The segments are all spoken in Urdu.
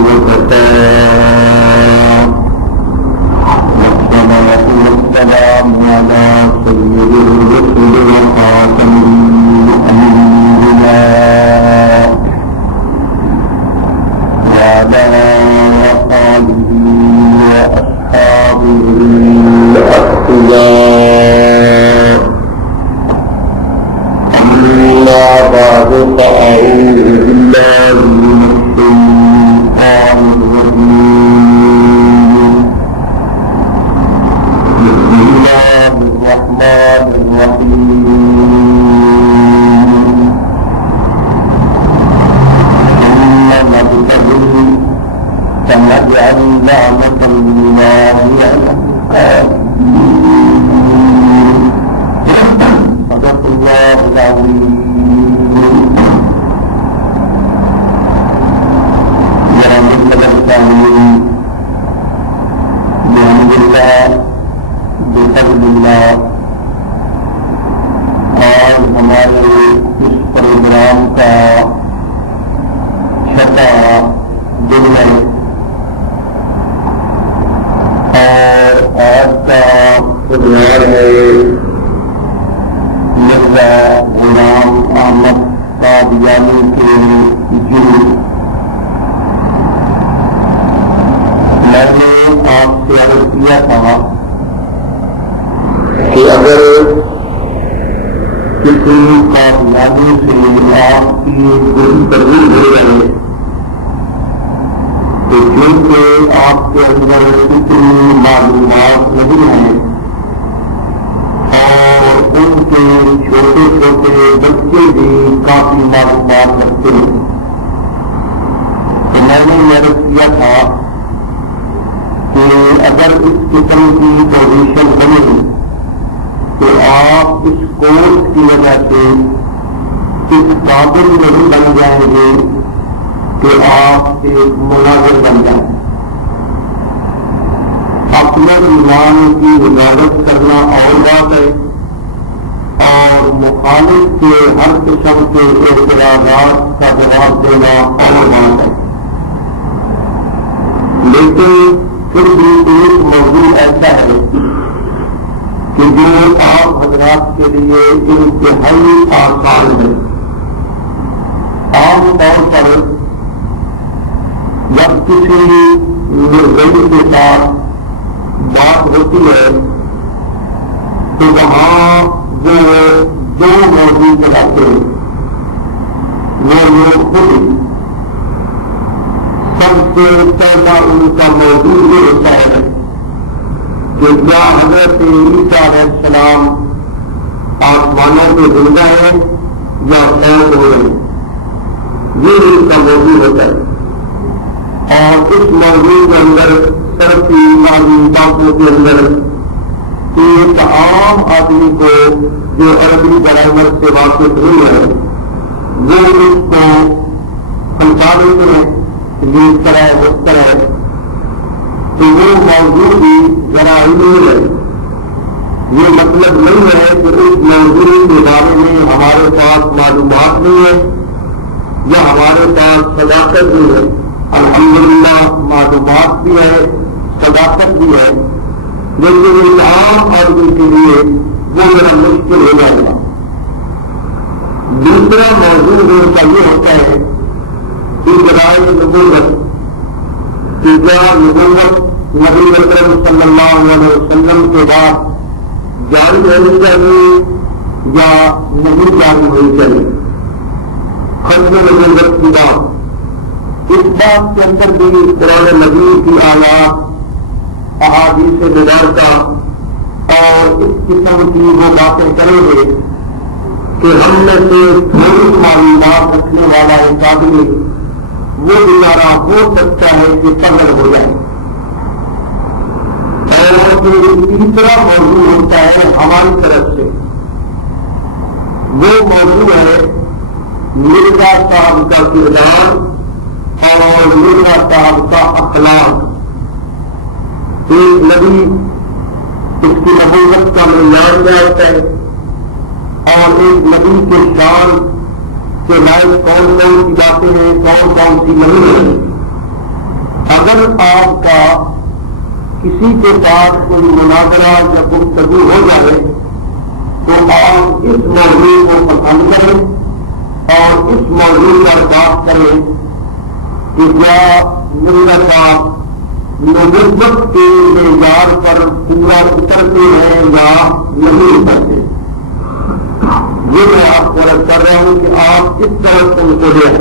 وكفى والصلاة والسلام على سيد الرسل وخاتم الأنبياء وعلى آله وأصحابه الأخيار. أما بعد فأعوذ بالله من الشيطان الرجيم. بسم الله الرحمن الرحيم. ثم نبتغي فنجعل لعنة الله على الكاذبين. صدق الله العظيم. بفضل اللہ آج ہمارے اس پروگرام کا چھٹا دن ہے اور آج کا پروگرام ہے مرزا غلام احمد قادیانی کے جلوس. میں نے آپ سے عرض کیا تھا کہ اگر کسی قادیانی سے آپ کی دل ترغیب ہو رہے تو کیونکہ آپ کے اندر اتنی معلومات نہیں ہیں اور ان کے چھوٹے چھوٹے بچے بھی کافی معلومات رکھتے ہیں تو میں نے یہ عرض کیا تھا کہ اگر اس قسم کی پوزیشن بنے تو آپ اس کورس کی وجہ سے اس قابل نہیں بن جائیں گے کہ آپ ایک مناظر بن جائیں. اپنا ایمان کی حفاظت کرنا اور بات ہے اور مخالف کے ہر قسم کے اعتراضات کا جواب دینا اور بات ہے. لیکن پھر بھی ایک موضوع ایسا ہے کہ جو آپ حضرات کے لیے انتہائی آسان ہے. عام طور پر جب کسی مرغی کے ساتھ بات ہوتی ہے تو وہاں جو دو موضوع چلاتے ہیں وہ لوگ خود سب سے پہلا ان کا موضوع یہ ہوتا ہے کہ کیا حضرت عیسیٰ علیہ السلام آسمانوں پہ زندہ ہے یا فوت ہو رہے ہیں. یہ ان کا موضوع ہوتا ہے اور اس موضوع کے اندر ترقی باتوں کے اندر ایک عام آدمی کو جو عربی گرامر سے واقف نہیں ہے وہ اس کو سمجھا دیتے ہیں یہ اس طرح اس طرح تو وہ موضوع بھی ذرا علمی ہے. یہ مطلب نہیں ہے کہ اس موضوع کے بارے میں ہمارے پاس معلومات نہیں ہے یا ہمارے پاس صداقت بھی ہے. الحمدللہ معلومات بھی ہے, صداقت بھی ہے, لیکن ایک عام آدمی کے لیے وہ ذرا مشکل ہو جائے گا. دوسرا موضوع کا یہ ہوتا ہے اقرار نبوت کہ کیا نبوت نبی اکرم صلی اللہ علیہ وسلم کے بعد جاری ہونی چاہیے یا نہیں جاری ہونی چاہیے. ختم نبوت کی بات اس بات کے اندر بھی قرآن مجید کی آیات احادیث مبارکہ اور اس قسم کی وہ باتیں کریں گے کہ ہم میں سے تھوڑی معلومات رکھنے والا ایک آدمی وہ بیچارہ ہو سکتا ہے کہ پاگل ہو جائے. اور پھر تیسرا موضوع ہوتا ہے ہماری طرف سے, وہ موضوع ہے مرزا صاحب کا کردار اور مرزا صاحب کا اخلاق. ایک نبی اس کی نبوت کا معیار کیا ہوتا ہے اور ایک نبی کے شان کے لائق کون کون سی باتیں ہیں, کون کون سی نہیں ہیں, اگر آپ کا کسی کے ساتھ کوئی مناظرہ یا گفتگو ہو جائے تو آپ اس موضوع کو پسند کریں اور اس موضوع پر بات کریں کہ کیا ملت کا نبوت کے معیار پر پورا اترتے ہیں یا نہیں اترتے. یہ میں آپ کو عرض کر رہا ہوں کہ آپ اس طرح سے ان کو لیں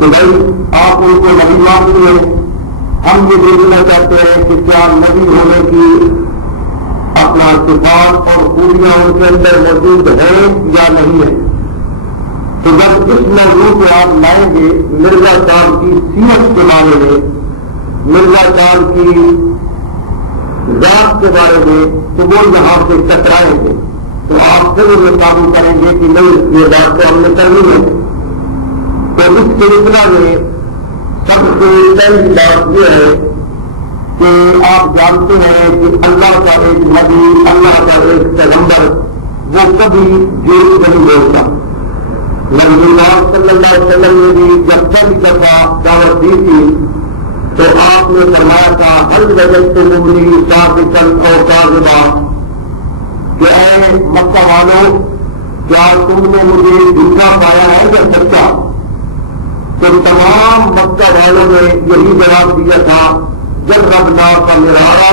کہ بھائی آپ ان کو نبی مانتے ہیں. ہم یہ دیکھنا چاہتے ہیں کہ کیا نبی ہونے کی اپنا صفات اور خوبیاں ان کے اندر موجود ہیں یا نہیں ہے. تو جب اس موضوع پہ آپ لائیں گے مرزا صاحب کی سیرت کے بارے میں، مرزا صاحب کی ذات کے بارے میں، تو وہ یہاں سے ٹکرائیں گے تو آپ پھر یہ قابو کریں گے کہ نہیں یہ بات تو ہم نے کرنی ہے. تو اس سلسلہ میں سب سے پہلی بات یہ ہے کہ آپ جانتے ہیں کہ اللہ کا ایک نبی، اللہ کا ایک پیغمبر وہ کبھی جھوٹ نہیں بولتا. نبی اللہ صلی اللہ علیہ وسلم نے بھی جب پہلی دفعہ دعوت دی تھی تو آپ نے فرمایا تھا ہر وجہ سے مبنی صادقاً اور کاذبا کہ اے مکہ والوں کیا تم نے مجھے جھوٹا پایا ہے یا سچا؟ تو تمام مکہ والوں نے یہی جواب دیا تھا جربنا فمرارا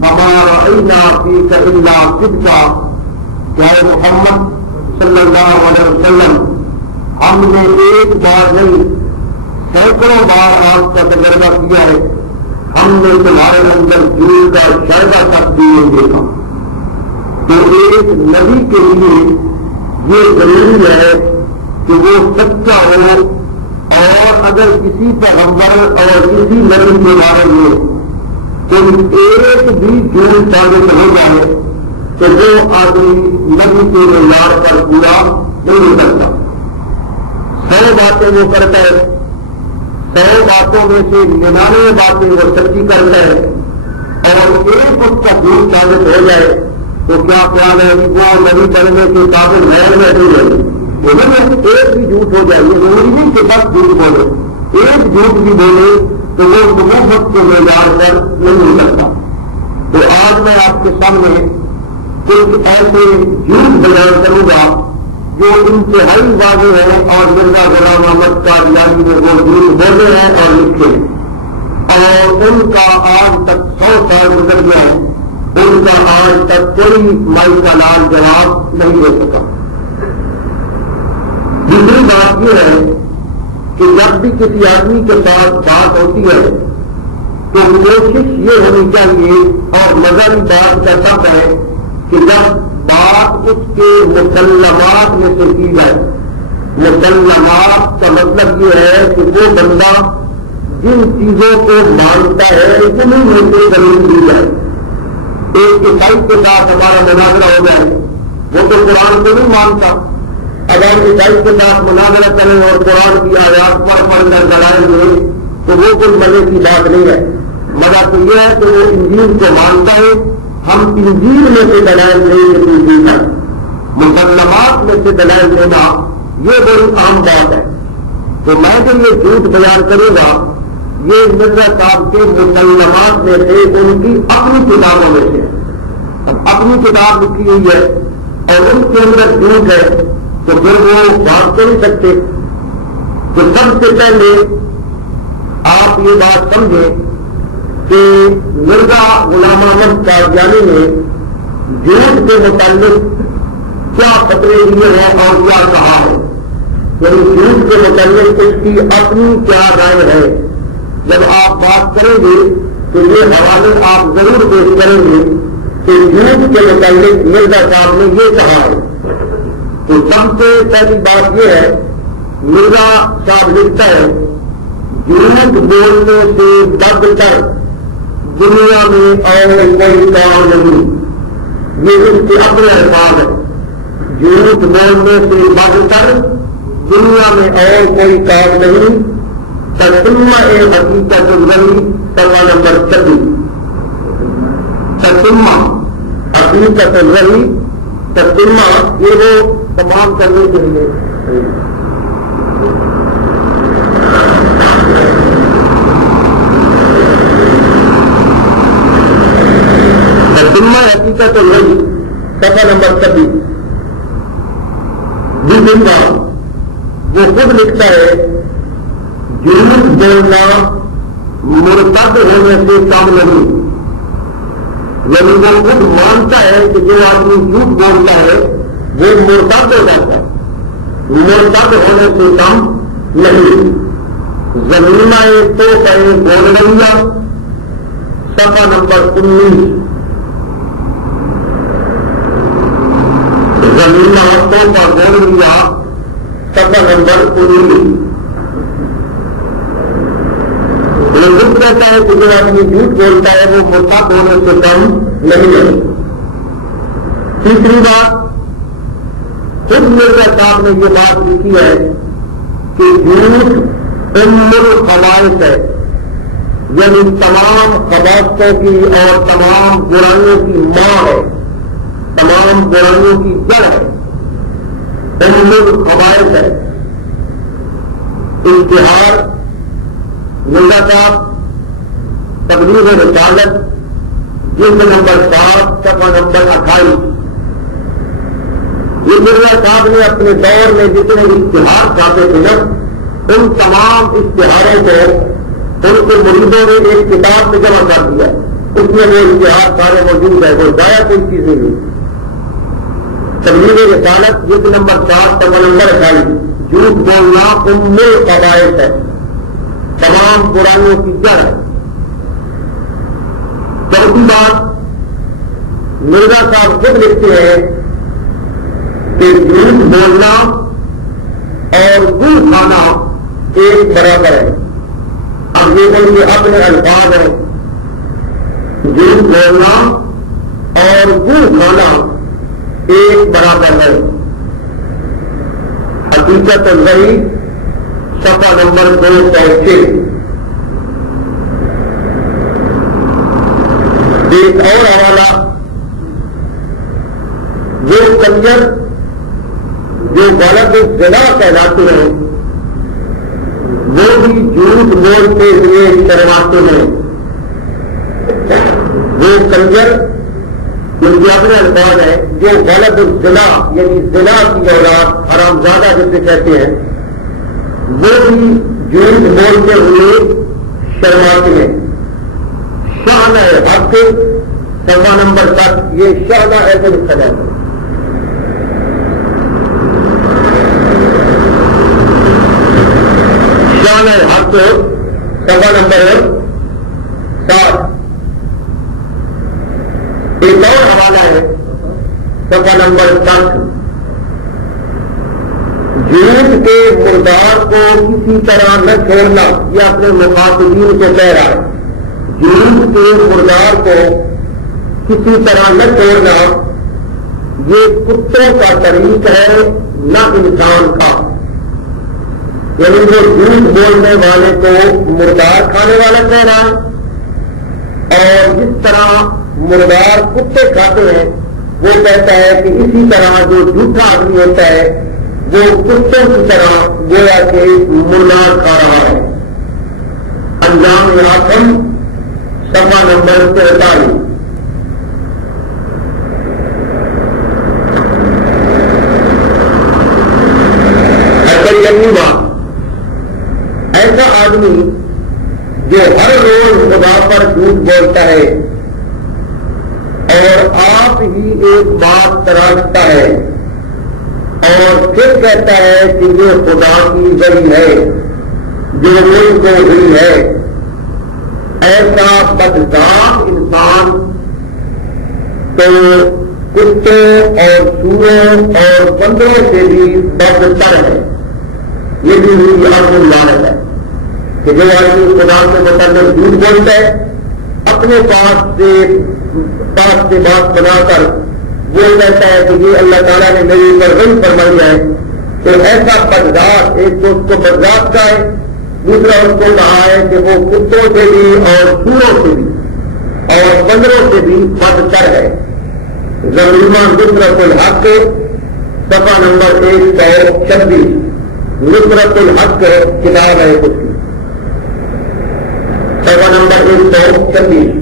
وما رأينا فيك إلا صدقا. کہ اے محمد صلی اللہ علیہ وسلم ہم نے ایک بار نہیں سینکڑوں بار آپ کا تجربہ کیا ہے، ہم نے تمہارے اندر جھوٹ کا شائبہ تک بھی نہیں دیکھا. تو ایک نبی کے لیے یہ ضروری ہے کہ وہ سچا ہو، اور اگر کسی پیغمبر اور کسی نبی کے بارے میں کوئی ایک بھی جھوٹ ثابت ہو جائے تو وہ آدمی نبی کے معیار پر پورا نہیں کرتا. 100 باتیں وہ کرتا ہے، 100 باتوں میں سے 99 باتیں وہ سچی کرتا ہے، اور ایک اس کا جھوٹ ثابت ہو جائے تو کیا خیال ہے کہ وہ نبی بننے کے قابل ہے یا نہیں ہے؟ ایک بھی جھوٹ ہو جائے، یہ ضروری نہیں کہ بس جھوٹ بولے، ایک جھوٹ بھی بولے تو وہ نبوت کے معیار پر نہیں کرتا. تو آج میں آپ کے سامنے کچھ ایسے جھوٹ بیان کروں گا جو انتہائی واضح ہے، اور مرزا غلام احمد قادیانی نے وہ جھوٹ بولے ہیں اور لکھے، اور ان کا آج تک 100 سال گزر گیا ہے، ان کا آج تک کوئی مائی کا نام جواب نہیں دے سکا. دوسری بات یہ ہے کہ جب بھی کسی آدمی کے ساتھ بات ہوتی ہے تو کوشش یہ ہونی چاہیے، اور مذہبی بات کا سب ہے کہ جب بات اس کے مسلمات میں سے کی جائے. مسلمات کا مطلب یہ ہے کہ وہ بندہ جن چیزوں کو مانتا ہے انہیں میں سے زمین دی جائے. ایک عیسائی کے ساتھ ہمارا مناظرہ ہو جائے، وہ تو قرآن کو نہیں مانتا، اگر عیسائی کے ساتھ مناظرہ کریں اور قرآن کی آیات پر پڑھ کر لڑائیں گے تو وہ کوئی مزے کی بات نہیں ہے. مزہ تو یہ ہے کہ وہ انجیل کو مانتا ہے، ہم انجیل میں سے دلائل نہیں انجیل ہے، مسلمات میں سے دلائل دینا یہ بڑی عام بات ہے. تو میں جو یہ جھوٹ بیان کروں گا یہ مرزا صاحب کے مسلمات میں سے ان کی اپنی کتابوں میں سے، اپنی کتاب لکھی ہوئی ہے اور ان کے اندر جھوٹ ہے تو پھر وہ بات کر نہیں سکتے. تو سب سے پہلے آپ یہ بات سمجھیں کہ مرزا غلام احمد قادیانی نے جھوٹ کے متعلق کیا خطرے دیے ہیں اور کیا کہا ہے، یعنی جھوٹ کے متعلق اس کی اپنی کیا رائے ہے. جب آپ بات کریں گے تو یہ حوالے آپ ضرور پیش کریں گے کہ جھوٹ کے متعلق مرزا صاحب نے یہ کہا ہے. تو سب سے پہلی بات یہ ہے، مرزا صاحب لکھتا ہے جھوٹ بولنے سے بدتر دنیا میں اور کوئی کام نہیں. یہ ان کے اپنے الفاظ ہے، جھوٹ بولنے سے بدتر دنیا میں اور کوئی کام نہیں. تسمہ حقیقت الوحی صفحہ نمبر 26. تسمہ حقیقت الوحی، تسمہ یہ وہ تمام کرنے کے لیے صفحہ نمبر 26 دوسری بات وہ خود لکھتا ہے جھوٹ بولنا مرتد ہونے سے کم نہیں، یعنی وہ خود مانتا ہے کہ جو آدمی جھوٹ بولتا ہے وہ مرتد ہو جاتا ہے، مرتد ہونے سے کم نہیں۔ زمینہ تو پہلے بول رہی صفحہ نمبر 19 زمینہ تو کا بول رہا صفحہ نمبر 19 خود کہتا ہے کہ جو آدمی جھوٹ بولتا ہے وہ مرتد ہونے سے کم نہیں ہے۔ تیسری بات خود مرزا صاحب نے یہ بات لکھی ہے کہ جھوٹ ام الخبائث ہے، یعنی تمام خباثتوں کی اور تمام برائیوں کی ماں ہے، تمام برائیوں کی جڑ ہے، ام الخبائث ہے۔ اشتہار مرزا صاحب تبلیغ رسالت جلد نمبر 7 صفحہ نمبر 28 یہ مرزا صاحب نے اپنے دور میں جتنے اشتہار چھاپے تھے نا ان تمام اشتہاروں کو ان کے مریدوں نے ایک کتاب میں جمع کر دیا، اس میں وہ اشتہار سارے موجود ہے، وہ ضائع کوئی چیزیں نہیں۔ تبلیغ رسالت جلد نمبر 7 صفحہ نمبر 28 جھوٹ بولنا ام الخبائث ہے، تمام برائیوں کی جڑ ہے۔ چوتھی بات مرزا صاحب خود لکھتے ہیں کہ جھوٹ بولنا اور گڑ کھانا ایک برابر ہے۔ اب یہ ان کے اپنے الفاظ ہیں، جھوٹ بولنا اور گڑ کھانا ایک برابر ہے۔ حقیقت وہی صفحہ نمبر 206 ایک اور حوالہ وہ کنجر جو غلط الزنا کہلاتے ہیں وہ بھی جھوٹ بولتے ہوئے شرماتے ہیں۔ وہ کنجر ان کے اپنے الفاظ ہے جو غلط الزنا یعنی زنا کی اولاد حرامزادہ جسے کہتے ہیں وہ بھی جھوٹ بولتے ہوئے شرماتے ہیں۔ شان حق صفحہ نمبر 7 یہ شانہ ہے تو خبر شان حق صفحہ نمبر 7 ایک اور حوالہ ہے صفحہ نمبر 7 جھوٹ کے مردار کو کسی طرح نہ چھوڑنا، یہ اپنے مخاطبین کو کہہ رہا ہے، جھوٹ کے مردار کو کسی طرح نہ چھوڑنا یہ کتوں کا طریق ہے نہ انسان کا، یعنی وہ جھوٹ بولنے والے کو مردار کھانے والا کہہ رہا ہے، اور جس طرح مردار کتے کھاتے ہیں وہ کہتا ہے کہ اسی طرح جو جھوٹا آدمی ہوتا ہے وہ کتوں کی طرح گویا کہ مردار کھا رہا ہے۔ انجام آخم صفحہ نمبر 43 ایسا آدمی جو ہر روز خدا پر جھوٹ بولتا ہے اور آپ ہی ایک بات تراشتا ہے اور پھر کہتا ہے کہ یہ خدا کی گئی ہے جو ملک کو ہوئی ہے، ایسا بدذات انسان تو کتوں اور سوروں اور بندروں سے بھی بدتر ہے۔ یہ بھی میری آپ کو لعنت ہے کہ جو آدمی خدا کے متعلق جھوٹ بولتا ہے اپنے پاس سے بات بنا کر وہ کہتا ہے کہ یہ اللہ تعالیٰ نے میری اوپر غلط فرمائی ہے، تو ایسا بدذات ایک تو اس کو بدذات کا ہے، دوسرا اس کو کہا ہے کہ وہ کتوں سے بھی اور سوروں سے بھی اور بندروں سے بھی بدتر ہے۔ ضمیمہ نصرت الحق صفحہ نمبر 126 نصرت الحق کتاب ہے اس کی صفحہ نمبر 126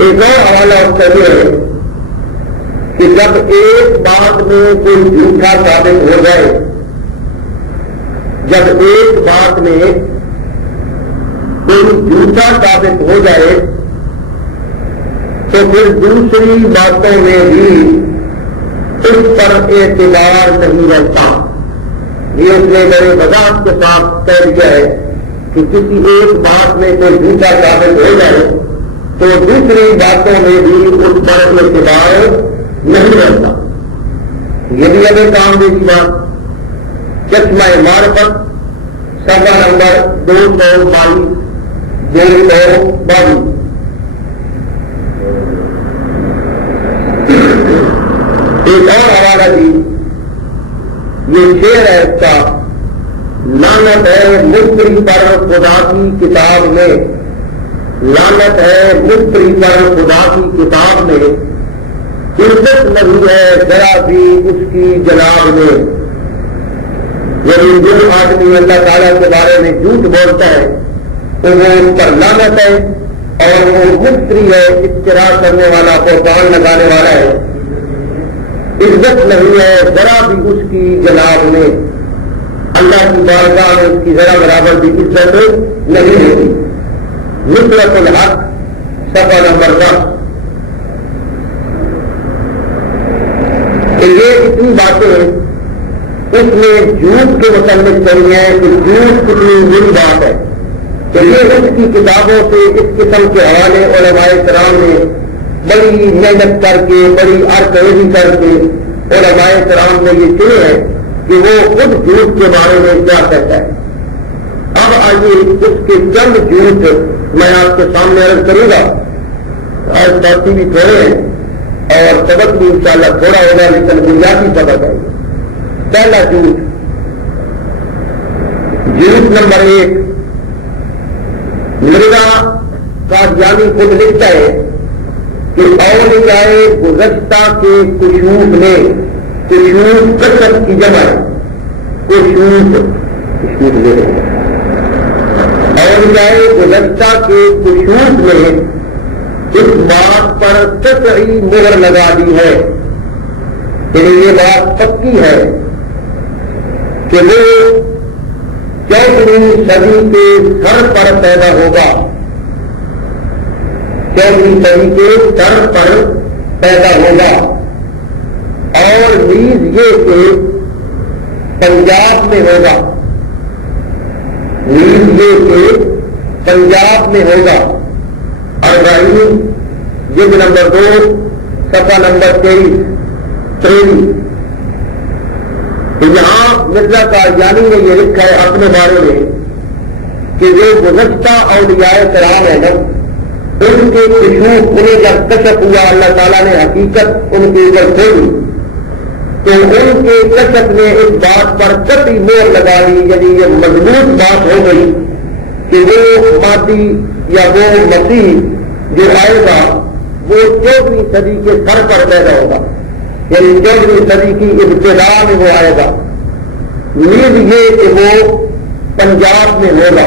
ایک اور حوالہ اس کا یہ ہے کہ جب ایک بات میں کوئی جھوٹا ثابت ہو جائے، جب ایک بات میں کوئی جھوٹا ثابت ہو جائے تو پھر دوسری باتوں میں بھی اس پر اعتبار نہیں رہتا. یہ اس نے بڑے وضاحت کے ساتھ کہہ دیا ہے کہ کسی ایک بات میں کوئی جھوٹا ثابت ہو جائے تو دوسری باتوں میں بھی اس پر اعتبار نہیں رہتا. یہ بھی ابھی کام دیکھی بات چشمہ معرفت صفحہ نمبر 222 222. ایک اور حوالہ دی، یہ شعر ہے اس کا، لعنت ہے مفتری پر خدا کی کتاب میں، لعنت ہے مفتری پر خدا کی کتاب میں، عزت نہیں ہے ذرا بھی اس کی جناب میں. یعنی جو آدمی اللہ تعالیٰ کے بارے میں جھوٹ بولتا ہے تو وہ اس پر لعنت ہے اور وہ مفتری ہے، افتراء کرنے والا، بہتان لگانے والا ہے. عزت نہیں ہے ذرا بھی اس کی جناب میں، اللہ کی بارگاہ میں اس کی ذرا برابر بھی عزت نہیں ہوتی. نصرت الحق صفحہ نمبر 10. یہ اتنی باتیں اس نے جھوٹ کے متعلق کہی ہیں کہ جھوٹ کتنی بری بات ہے کہ یہ اس کی کتابوں سے اس قسم کے حوالے علماء کرام نے بڑی محنت کر کے، بڑی ارکریزی کر کے علماء کرام نے یہ چنے ہیں کہ وہ خود جھوٹ کے بارے میں کیا کہتا ہے. اب آئیے اس کے چند جھوٹ میں آپ کے سامنے عرض کروں گا. آج باتیں بھی تھوڑے ہیں اور سبق بھی انشاءاللہ تھوڑا ہوگا لیکن بنیادی سبق ہے. پہلا جھوٹ، جھوٹ نمبر 1، مرزا قادیانی خود لکھتا ہے کہ اولیاء گزشتہ کے کشوف نے، کشوف کثرت کی جمع ہے، کشوف لے رہے ہیں، اولیاء گزشتہ کے کشوف نے اس بات پر قطعی مہر لگا دی ہے کہ یہ بات پکی ہے کہ وہ 14ویں صدی کے سر پر پیدا ہوگا، 14ویں صدی کے سر پر پیدا ہوگا، اور نیز یہ کہ پنجاب میں ہوگا، نیز یہ کہ پنجاب میں ہوگا. 40 جلد نمبر 2 صفحہ نمبر 23. یہاں مرزا قادیانی نے یہ لکھا ہے اپنے بارے میں کہ جو گزشتہ اولیاء کرام ہے نا، ان کے کشوف انہیں جب کشف ہوا، اللہ تعالیٰ نے حقیقت ان کے اوپر کھولی تو ان کے کشف نے اس بات پر قطعی مہر لگا دی، یعنی یہ مضبوط بات ہو گئی کہ وہ مادی یا وہ مسیح جو آئے گا وہ 14ویں صدی کے سر پر پیدا ہوگا، یعنی 14ویں صدی کی ابتدا میں وہ آئے گا. نیز یہ کہ وہ پنجاب میں ہوگا.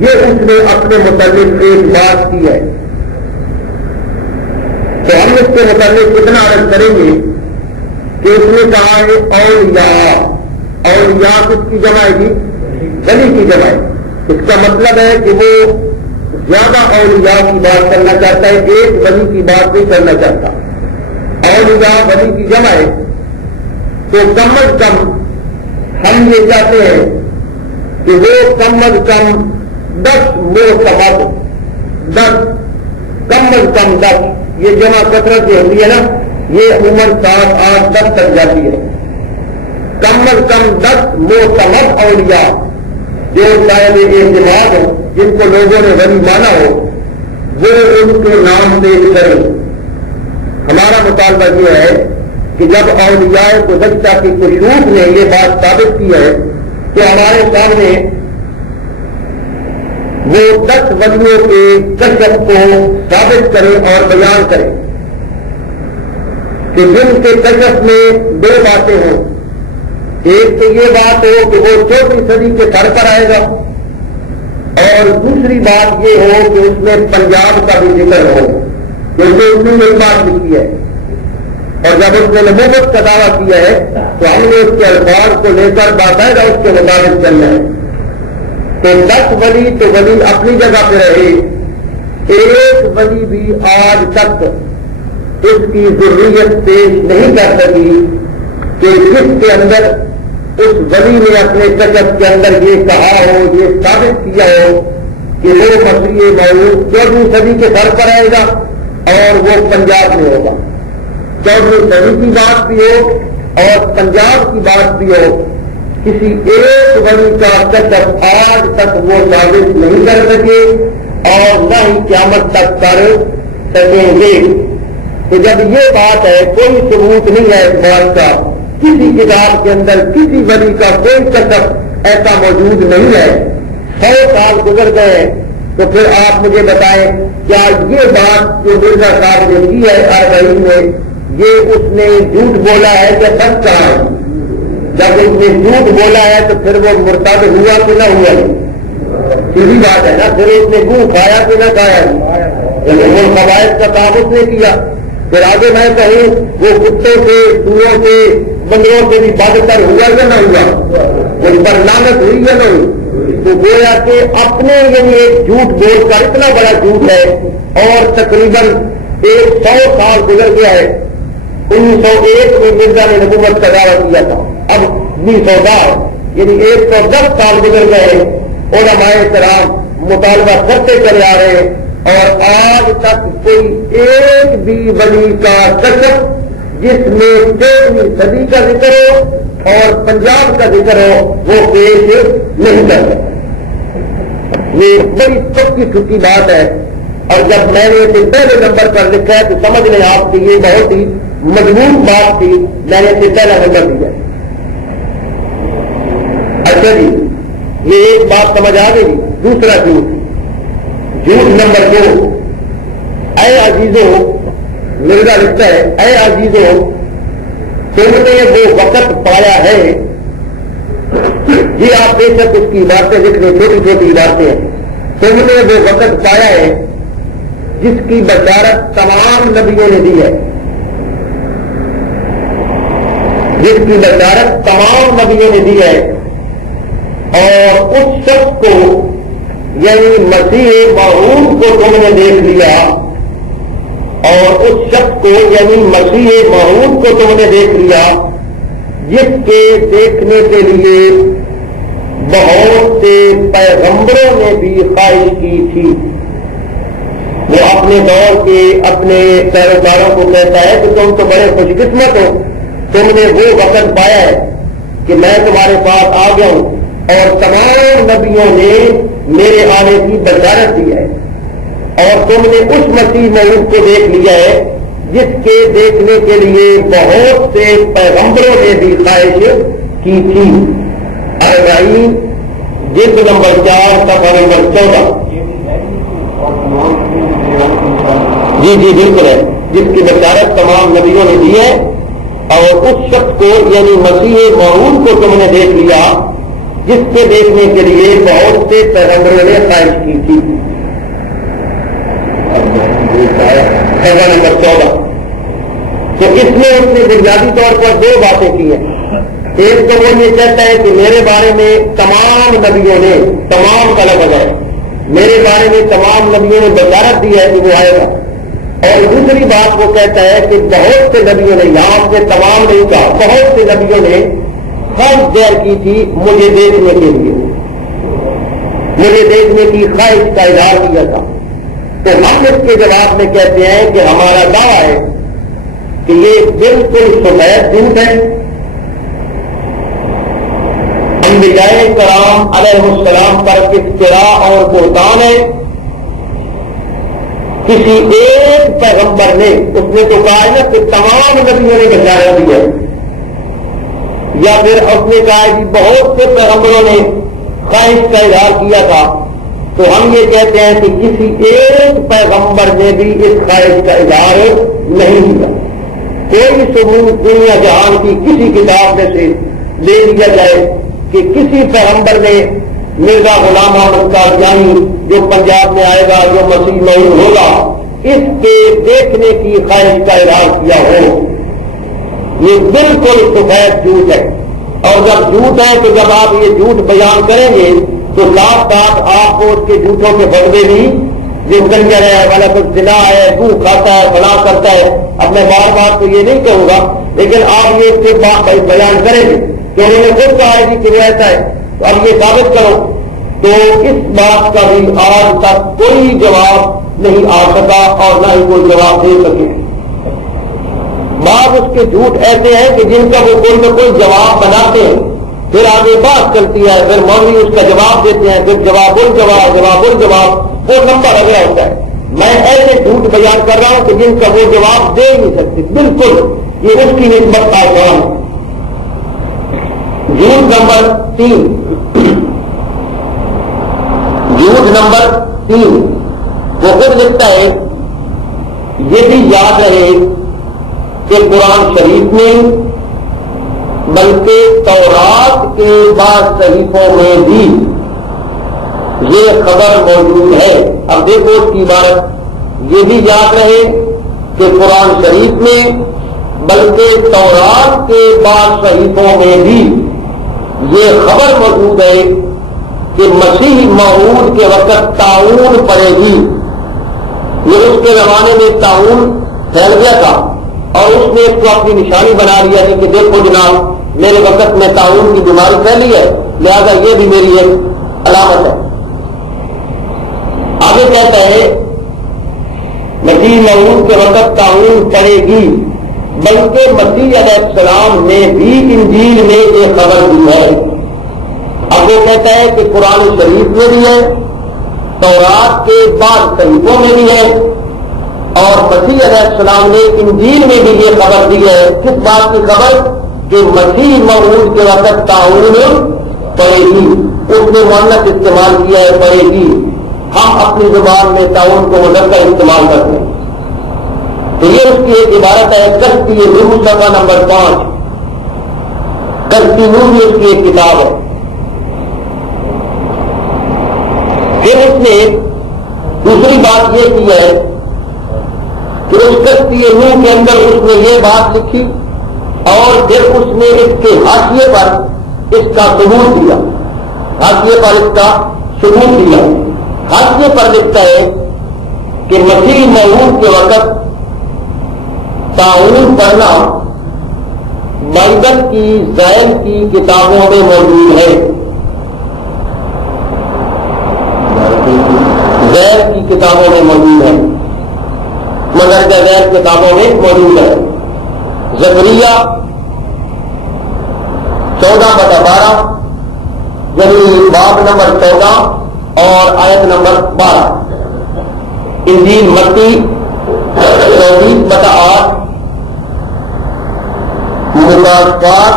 یہ اس نے اپنے متعلق ایک بات کی ہے. تو ہم اس کے متعلق اتنا عرض کریں گے کہ اس نے کہا ہے اولیاء، اولیاء کس کی جمع ہے جی؟ ولی کی جمع ہے. اس کا مطلب ہے کہ وہ زیادہ اولیاء کی بات کرنا چاہتا ہے، ایک ولی کی بات نہیں کرنا چاہتا. اولیاء ولی کی جمع ہے تو کم از کم ہم یہ چاہتے ہیں کہ وہ کم از کم 10 محکمات، 10 کم از کم 10، یہ جمع کثرت جو ہوتی ہے نا، یہ عمر 7 8 10 تک جاتی ہے. کم از کم 10 محکمات اولیاء جو صاحب اعتماد ہو، جن کو لوگوں نے ولی مانا ہو، وہ ان کے نام پیش کریں. ہمارا مطالبہ یہ ہے کہ جب اولیاء گزشتہ کی کشوف نے یہ بات ثابت کی ہے کہ ہمارے سامنے وہ 10 ولیوں کے کشف کو ثابت کریں اور بیان کریں کہ جن کے کشف میں 2 باتیں ہوں. ایک تو یہ بات ہو کہ وہ 14ویں صدی کے سر پر آئے گا، اور دوسری بات یہ ہو کہ اس میں پنجاب کا بھی ذکر ہو، کیونکہ اس نے یہ بات لکھی ہے اور جب اس نے نبوت کا دعویٰ کیا ہے تو ہم نے اس کے الفاظ کو لے کر باقاعدہ اس کے مطابق چلنا ہے. تو 10 ولی تو ولی اپنی جگہ پہ رہے، ایک ولی بھی آج تک اس کی ضروریت پیش نہیں کر سکی کہ جس کے اندر اس ولی نے اپنے کشف کے اندر یہ کہا ہو، یہ ثابت کیا ہو کہ وہ مسیح موعود 14ویں صدی کے سر پر آئے گا اور وہ پنجاب میں ہوگا. 14ویں صدی کی بات بھی ہو اور پنجاب کی بات بھی ہو، کسی ایک ولی کا کشف آج تک وہ ثابت نہیں کر سکے اور نہ ہی قیامت تک کر سکیں گے. تو جب یہ بات ہے، کوئی ثبوت نہیں ہے اس بات کا، کسی کتاب کے اندر کسی ولی کا کوئی کشف ایسا موجود نہیں ہے. 100 سال گزر گئے تو پھر آپ مجھے بتائیں کیا یہ بات جو مرزا صاحب نے کی ہے اربعین میں، یہ اس نے جھوٹ بولا ہے کہ سچ کہا ہے؟ جب اس نے جھوٹ بولا ہے تو پھر وہ مرتد ہوا کہ نہ ہوا؟ سیدھی بات ہے نا. پھر اس نے گوں کھایا کہ نہ کھایا؟ وہ قواعد کا کام اس نے کیا. پھر آگے میں کہوں وہ کتوں سے، سوروں سے، بندروں سے بھی بد کر ہوا یا نہ ہوا؟ اس پر لعنت ہوئی یا نہ ہوئی؟ تو گویا کہ اپنے یعنی ایک جھوٹ بول کر اتنا بڑا جھوٹ ہے اور تقریباً 100 سال گزر گیا ہے. 1901 میں مرزا نے نبوت کا دعویٰ کیا تھا، اب 1910 یعنی 110 سال گزر گئے. علماء کرام مطالبہ کرتے چلے آ رہے ہیں اور آج تک کوئی ایک بھی ولی کا کشف جس میں 14ویں صدی کا ذکر ہو اور پنجاب کا ذکر ہو وہ پیش نہیں کر سکتا. یہ بڑی پکی ٹھکی بات ہے. اور جب میں نے اسے پہلے نمبر پر لکھا ہے تو سمجھ لیں آپ کی یہ بہت ہی مضمون بات تھی، میں نے اسے پہلا نمبر دیا. اچھا جی، یہ ایک بات سمجھ آ گئی. دوسرا جھوٹ نمبر 2، اے عزیزو، مرزا لکھتا ہے اے عزیزو تم نے وہ وقت پایا ہے. جی آپ بے شک اس کی باتیں لکھ لیں، چھوٹی چھوٹی باتیں. تم نے وہ وقت پایا ہے جس کی بشارت تمام نبیوں نے دی ہے، جس کی بشارت تمام نبیوں نے دی ہے. اور اس شخص کو یعنی مسیح موعود کو تم نے دیکھ لیا، اور اس شخص کو یعنی مسیح موعود کو تم نے دیکھ لیا جس کے دیکھنے کے لیے بہت سے پیغمبروں نے بھی خواہش کی تھی. وہ اپنے دور کے اپنے پیروکاروں کو کہتا ہے کہ تم تو بڑے خوش قسمت ہو، تم نے وہ وقت پایا ہے کہ میں تمہارے پاس آ گیا ہوں اور تمام نبیوں نے میرے آنے کی بشارت دی ہے، اور تم نے اس مسیح موعود کو دیکھ لیا ہے جس کے دیکھنے کے لیے بہت سے پیغمبروں نے بھی خواہش کی تھی. اربعین جلد نمبر 4 صفحہ نمبر 14. جی بالکل ہے، جس کی بشارت تمام نبیوں نے دی ہے، اور اس شخص کو یعنی مسیح موعود کو تم نے دیکھ لیا جس کے دیکھنے کے لیے بہت سے پیغمبروں نے خواہش کی تھی. صفحہ نمبر 14. تو اس میں اس نے بنیادی طور پر 2 باتیں کی ہیں. ایک تو وہ یہ کہتا ہے کہ میرے بارے میں تمام نبیوں نے، تمام کا لفظ ہے، میرے بارے میں تمام نبیوں نے بشارت دی ہے کہ وہ آئے گا. اور دوسری بات وہ کہتا ہے کہ بہت سے نبیوں نے، یہاں سے تمام نہیں کہا، بہت سے نبیوں نے خواہش ظاہر کی تھی مجھے دیکھنے کے لیے، مجھے دیکھنے کی خواہش کا اظہار کیا تھا. تو ہم اس کے جواب میں کہتے ہیں کہ ہمارا دعویٰ ہے کہ یہ بالکل سفید جھوٹ ہے. انبیاء کرام علیہ السلام پر افتراء اور بہتان ہے. کسی ایک پیغمبر نے، اس نے تو کہا ہے نا کہ تمام نبیوں نے بشارت دی ہے، یا پھر اس نے کہا کہ بہت سے پیغمبروں نے خواہش کا اظہار کیا تھا. تو ہم یہ کہتے ہیں کہ کسی ایک پیغمبر نے بھی اس خواہش کا اظہار نہیں کیا. کوئی ثبوت دنیا جہان کی کسی کتاب میں سے لے لیا جائے کہ کسی پیغمبر نے مرزا غلام احمد قادیانی جو پنجاب میں آئے گا، جو مسیح موعود ہوگا، اس کے دیکھنے کی خواہش کا اظہار کیا ہو. یہ بالکل سفید جھوٹ ہے. اور جب جھوٹ ہے تو جب آپ یہ جھوٹ بیان کریں گے تو ساتھ ساتھ آپ کو اس کے جھوٹوں کے بدلے بھی جو کنجر ہے غلط زنا ہے دو کھاتا ہے فلاں کرتا ہے. اب میں بار بار تو یہ نہیں کہوں گا لیکن آپ یہ اس کے بات بیان کریں گے کہ انہوں نے خود کہا ہے کہ ایسا ہے تو اب یہ ثابت کرو. تو اس بات کا بھی آج تک کوئی جواب نہیں آ سکا اور نہ ہی کوئی جواب دے سکے. بعض اس کے جھوٹ ایسے ہیں کہ جن کا وہ کوئی نہ کوئی جواب بناتے ہیں پھر آگے بات چلتی ہے پھر مولوی اس کا جواب دیتے ہیں پھر جواب الجواب وہ نمبر اگلا ہوتا ہے. میں ایسے جھوٹ بیان کر رہا ہوں کہ جن کا وہ جواب دے نہیں سکتے بالکل یہ اس کی نسبت آسان ہے. جھوٹ نمبر 3 وہ خود لکھتا ہے یہ بھی یاد رہے کہ قرآن شریف میں بلکہ تورات کے بعض صحیفوں میں بھی یہ خبر موجود ہے. اب دیکھو اس کی عبارت یہ بھی یاد رہے کہ قرآن شریف میں بلکہ تورات کے بعض صحیفوں میں بھی یہ خبر موجود ہے کہ مسیح موعود کے وقت طاعون پڑے گی. یہ اس کے زمانے میں طاعون پھیل گیا تھا اور اس نے اس کو اپنی نشانی بنا لیا کہ دیکھو جناب میرے وقت میں طاعون کی بیماری پھیلی ہے لہذا یہ بھی میری ایک علامت ہے. آگے کہتا ہے مسیح موعود کے وقت طاعون پڑے گی بلکہ مسیح علیہ السلام نے بھی انجیل میں یہ خبر دی ہے. اب وہ کہتا ہے کہ قرآن شریف میں بھی ہے تورات کے بعد صحیفوں میں بھی ہے اور مسیح علیہ السلام نے انجیل میں بھی یہ خبر دی ہے. کس بات کی خبر کہ مسیح موعود کے وقت طاعون پڑے گی. اس نے مؤنث استعمال کیا ہے پڑے گی. ہم اپنی زبان میں طاعون کو مذکر استعمال کرتے ہیں تو یہ اس کی ایک عبارت ہے کشتی نور صفحہ نمبر 5. کشتی نور بھی اس کی ایک کتاب ہے. پھر اس نے دوسری بات یہ کی ہے کہ اس کشتی نور کے اندر اس نے یہ بات لکھی اور پھر اس نے اس کے حاشیے پر اس کا ثبوت دیا. حاشیے پر اس کا ثبوت دیا. حاشیے پر لکھتا ہے کہ مسیح موعود کے وقت طاعون پڑھنا بائبل کی ذیل کی کتابوں میں موجود ہے. ذیل کی کتابوں میں موجود ہے مدرجہ ذیل کتابوں میں موجود ہے. زکریا 14/12 یعنی باب نمبر 14 اور آیت نمبر 12. انجیل متی 24/8 مقاصد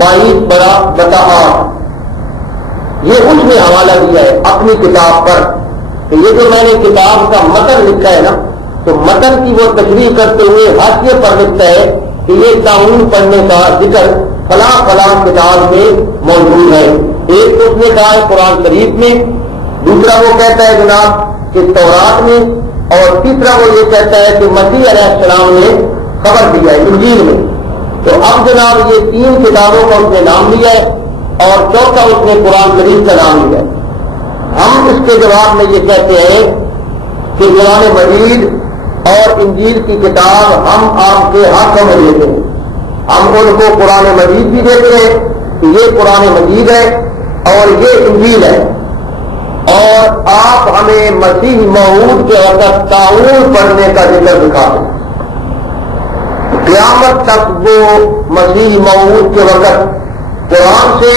22/8 یہ اس نے حوالہ دیا ہے اپنی کتاب پر کہ یہ جو میں نے کتاب کا متن لکھا ہے نا تو متن کی وہ تشریح کرتے ہوئے حاشیے پر لکھتا ہے کہ یہ طاعون پڑھنے کا ذکر فلاں فلاں کتاب میں موجود ہے. ایک تو اس نے کہا ہے قرآن شریف میں, دوسرا وہ کہتا ہے جناب کہ تورات میں, اور تیسرا وہ یہ کہتا ہے کہ مسیح علیہ السلام نے خبر دیا ہے انجیل میں. تو اب جناب یہ 3 کتابوں کا اس نے نام لیا ہے اور چوتھا اس نے قرآن شریف کا نام لیا ہے. ہم اس کے جواب میں یہ کہتے ہیں کہ قرآن مجید اور انجیل کی کتاب ہم آپ کے ہاتھوں میں دیتے ہیں. ہم ان کو قرآن مجید بھی دیتے ہیں کہ یہ قرآن مجید ہے اور یہ انجیل ہے, اور آپ ہمیں مسیح موعود کے وقت طاعون پڑھنے کا ذکر دکھا دیں. قیامت تک وہ مسیح موعود کے وقت قرآن سے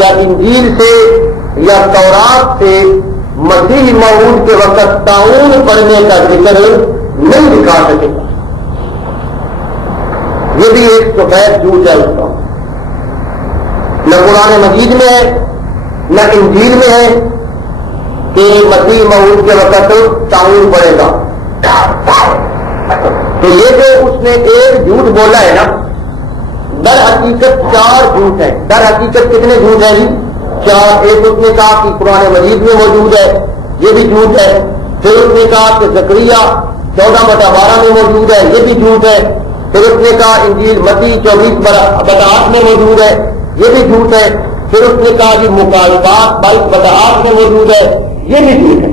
یا انجیل سے یا تورات سے مسیح موعود کے وقت طاعون پڑھنے کا ذکر نہیں دکھا سکے. یہ بھی ایک سفید جھوٹ ہے. اس کا نہ قرآن مجید میں ہے نہ انجیل میں ہے کہ مسیح موعود کے وقت طاعون پڑے گا. تو یہ جو اس نے ایک جھوٹ بولا ہے نا, در حقیقت 4 جھوٹ ہیں. در حقیقت کتنے جھوٹ ہیں جی؟ 4. ایک اس نے کہا کہ قرآن مجید میں موجود ہے, یہ بھی جھوٹ ہے. پھر اس نے کہا کہ زکریا 14/12 میں موجود ہے, یہ بھی جھوٹ ہے. پھر اس نے کہا انجیل متی 24/8 میں موجود ہے، یہ بھی جھوٹ ہے۔ پھر اس نے کہا کہ مخالفات 22/8 میں موجود ہے، یہ بھی جھوٹ ہے۔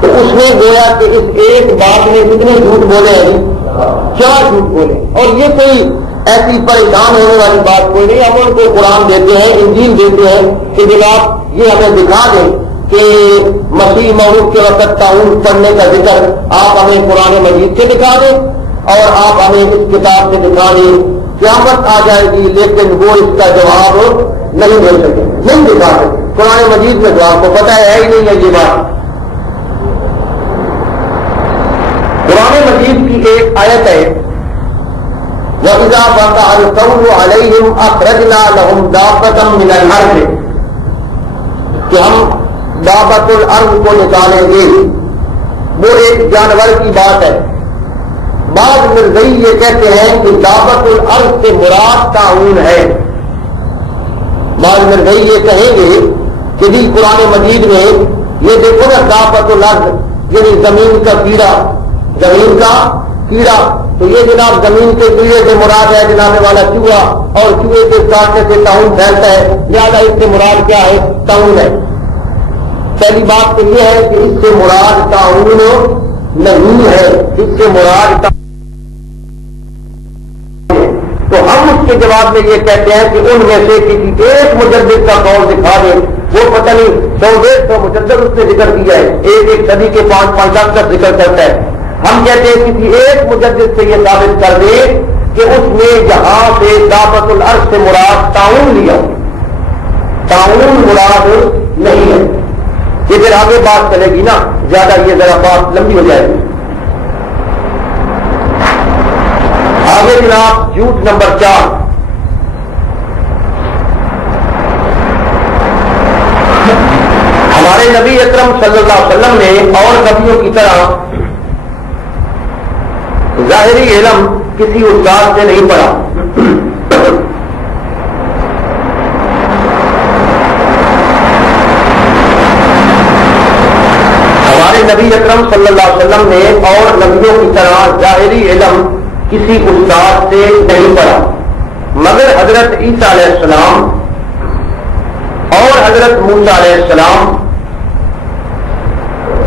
تو اس نے گویا کہ اس ایک بات میں کتنے جھوٹ بولے ہیں؟ 4 جھوٹ بولے۔ اور یہ کوئی ایسی پریشان ہونے والی بات کوئی نہیں۔ ہم ان کو قرآن دیتے ہیں، انجیل دیتے ہیں کہ جناب یہ ہمیں دکھا دیں کہ مسیح موعود کے وقت تعاون پڑھنے کا ذکر آپ ہمیں قرآن مجید سے دکھا دیں اور آپ ہمیں اس کتاب سے دکھا دیں، قیامت آ جائے گی لیکن وہ اس کا جواب نہیں دے سکے، نہیں دکھا سکے۔ قرآن مجید میں تو آپ کو پتہ ہے ہی نہیں ہے یہ بات۔ قرآن مجید کی ایک آیت ہے وَإِذَا وَقَعَ الْقَوْلُ عَلَيْهِمْ أَخْرَجْنَا لَهُمْ دَابَّةً مِنَ الْأَرْضِ، کہ ہم دابۃ الارض کو نکالیں گے، وہ ایک جانور کی بات ہے۔ بعض مرزئی یہ کہتے ہیں کہ دابۃ الارض سے مراد طاعون ہے۔ بعض مرزئی یہ کہیں گے کہ جی قرآن مجید میں یہ دیکھو نا دابۃ الارض یعنی زمین کا کیڑا، زمین کا کیڑا، تو یہ جناب زمین کے کیڑے سے مراد ہے جناب والا چوہا، اور چوہے کے کاٹنے سے طاعون پھیلتا ہے، لہٰذا اس سے مراد کیا ہے؟ طاعون ہے۔ پہلی بات تو یہ ہے کہ اس سے مراد طاعون نہیں ہے، اس سے مراد تو ہم اس کے جواب میں یہ کہتے ہیں کہ ان میں سے کسی ایک مجدد کا قول دکھا دیں، وہ پتہ نہیں 100-150 مجدد اس نے ذکر کیا ہے، ایک صدی کے 5-5 تک ذکر کرتا ہے۔ ہم کہتے ہیں کسی ایک مجدد سے یہ ثابت کر دے کہ اس نے جہاں سے دابۃ الارض سے مراد طاعون لیا، طاعون مراد نہیں ہے۔ یہ پھر آگے بات چلے گی نا، زیادہ یہ ذرا بات لمبی ہو جائے گی۔ آگے جناب جھوٹ نمبر 4، ہمارے نبی اکرم صلی اللہ علیہ وسلم نے اور نبیوں کی طرح ظاہری علم کسی استاد سے نہیں پڑھا۔ ہمارے نبی اکرم صلی اللہ علیہ وسلم نے اور نبیوں کی طرح ظاہری علم کسی استاد سے نہیں پڑھا، مگر حضرت عیسیٰ علیہ السلام اور حضرت موسیٰ علیہ السلام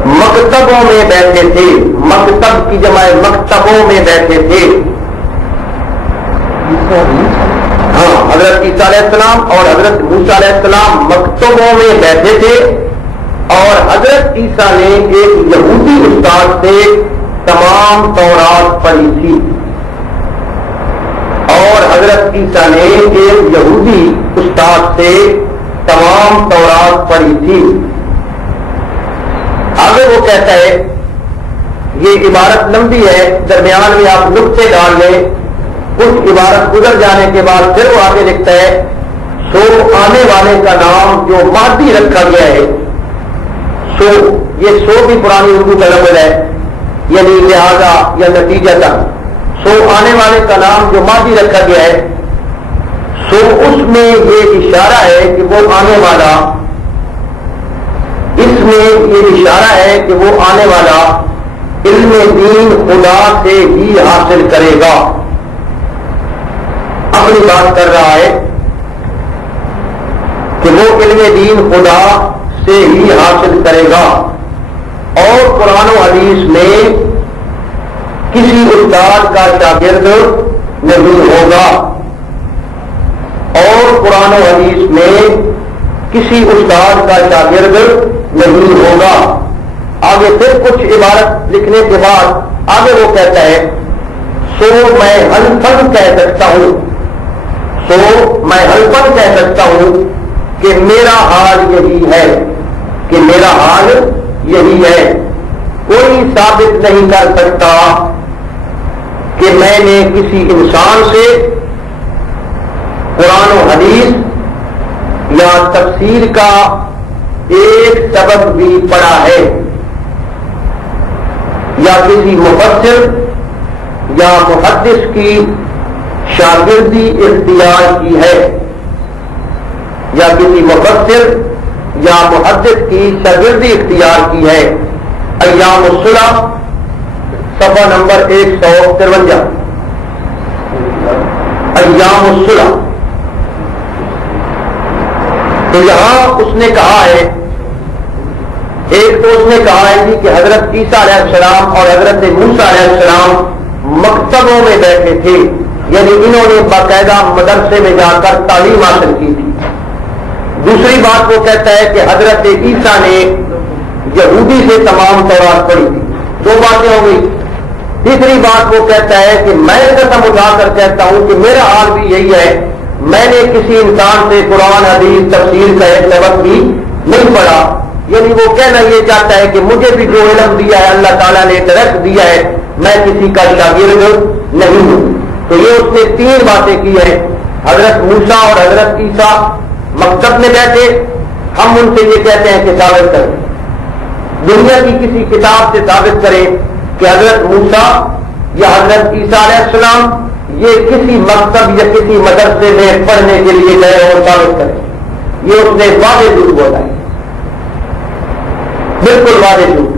مکتبوں میں بیٹھے تھے، مکتب کی جمع مکتبوں میں بیٹھے تھے۔ ہاں، حضرت عیسیٰ علیہ السلام اور حضرت موسیٰ علیہ السلام مکتبوں میں بیٹھے تھے، اور حضرت عیسیٰ نے ایک یہودی استاد سے تمام تورات پڑھی تھی، اور حضرت عیسیٰ نے ایک یہودی استاد سے تمام تورات پڑھی تھی۔ آگے وہ کہتا ہے، یہ عبارت لمبی ہے، درمیان میں آپ نقطے ڈال لیں، کچھ عبارت گزر جانے کے بعد پھر وہ آگے لکھتا ہے سو آنے والے کا نام جو مادی رکھا گیا ہے، سو یہ سو بھی پرانی اردو کا لفظ ہے، یعنی لہذا یا نتیجہ تھا، سو آنے والے کا نام جو مادی رکھا گیا ہے، سو اس میں یہ اشارہ ہے کہ وہ آنے والا، اس میں یہ اشارہ ہے کہ وہ آنے والا علم دین خدا سے ہی حاصل کرے گا۔ اپنی بات کر رہا ہے کہ وہ علم دین خدا سے ہی حاصل کرے گا، اور قرآن و حدیث میں کسی استاد کا شاگرد نہیں ہوگا، اور قرآن و حدیث میں کسی استاد کا شاگرد نہیں ہوگا۔ آگے پھر کچھ عبارت لکھنے کے بعد آگے وہ کہتا ہے سو میں حلفاً کہہ سکتا ہوں، سو میں حلفاً کہہ سکتا ہوں کہ میرا حال یہی ہے، کہ میرا حال یہی ہے، کوئی ثابت نہیں کر سکتا کہ میں نے کسی انسان سے قرآن و حدیث یا تفسیر کا ایک سبق بھی پڑھا ہے، یا کسی مفسر یا محدث کی شاگردی اختیار کی ہے، یا کسی مفسر یا محدث کی شاگردی اختیار کی ہے۔ ایام الصلح صفحہ نمبر 153۔ ایام الصلح. تو یہاں اس نے کہا ہے، ایک تو اس نے کہا ہے جی کہ حضرت عیسیٰ علیہ السلام اور حضرت موسیٰ علیہ السلام مکتبوں میں بیٹھے تھے، یعنی انہوں نے باقاعدہ مدرسے میں جا کر تعلیم حاصل کی تھی. دوسری بات وہ کہتا ہے کہ حضرت عیسیٰ نے یہودی سے تمام تورات پڑھی تھی. دو باتیں ہو گئی. تیسری بات وہ کہتا ہے کہ میں قسم اٹھا کر کہتا ہوں کہ میرا حال بھی یہی ہے، میں نے کسی انسان سے قرآن حدیث تفسیر کا ایک سبق بھی نہیں پڑھا. یعنی وہ کہنا یہ چاہتا ہے کہ مجھے بھی جو علم دیا ہے اللہ تعالیٰ نے ڈائریکٹ دیا ہے، میں کسی کا شاگرد نہیں ہوں. تو یہ اس نے تین باتیں کی ہیں. حضرت موسیٰ اور حضرت عیسیٰ مکتب میں بیٹھے، ہم ان سے یہ کہتے ہیں کہ ثابت کریں، دنیا کی کسی کتاب سے ثابت کریں کہ حضرت موسیٰ یا حضرت عیسیٰ علیہ السلام یہ کسی مکتب یا کسی مدرسے میں پڑھنے کے لیے گئے اور ثابت کریں. یہ اس نے واضح جھوٹ بولا ہے، بالکل واضح جھوٹ.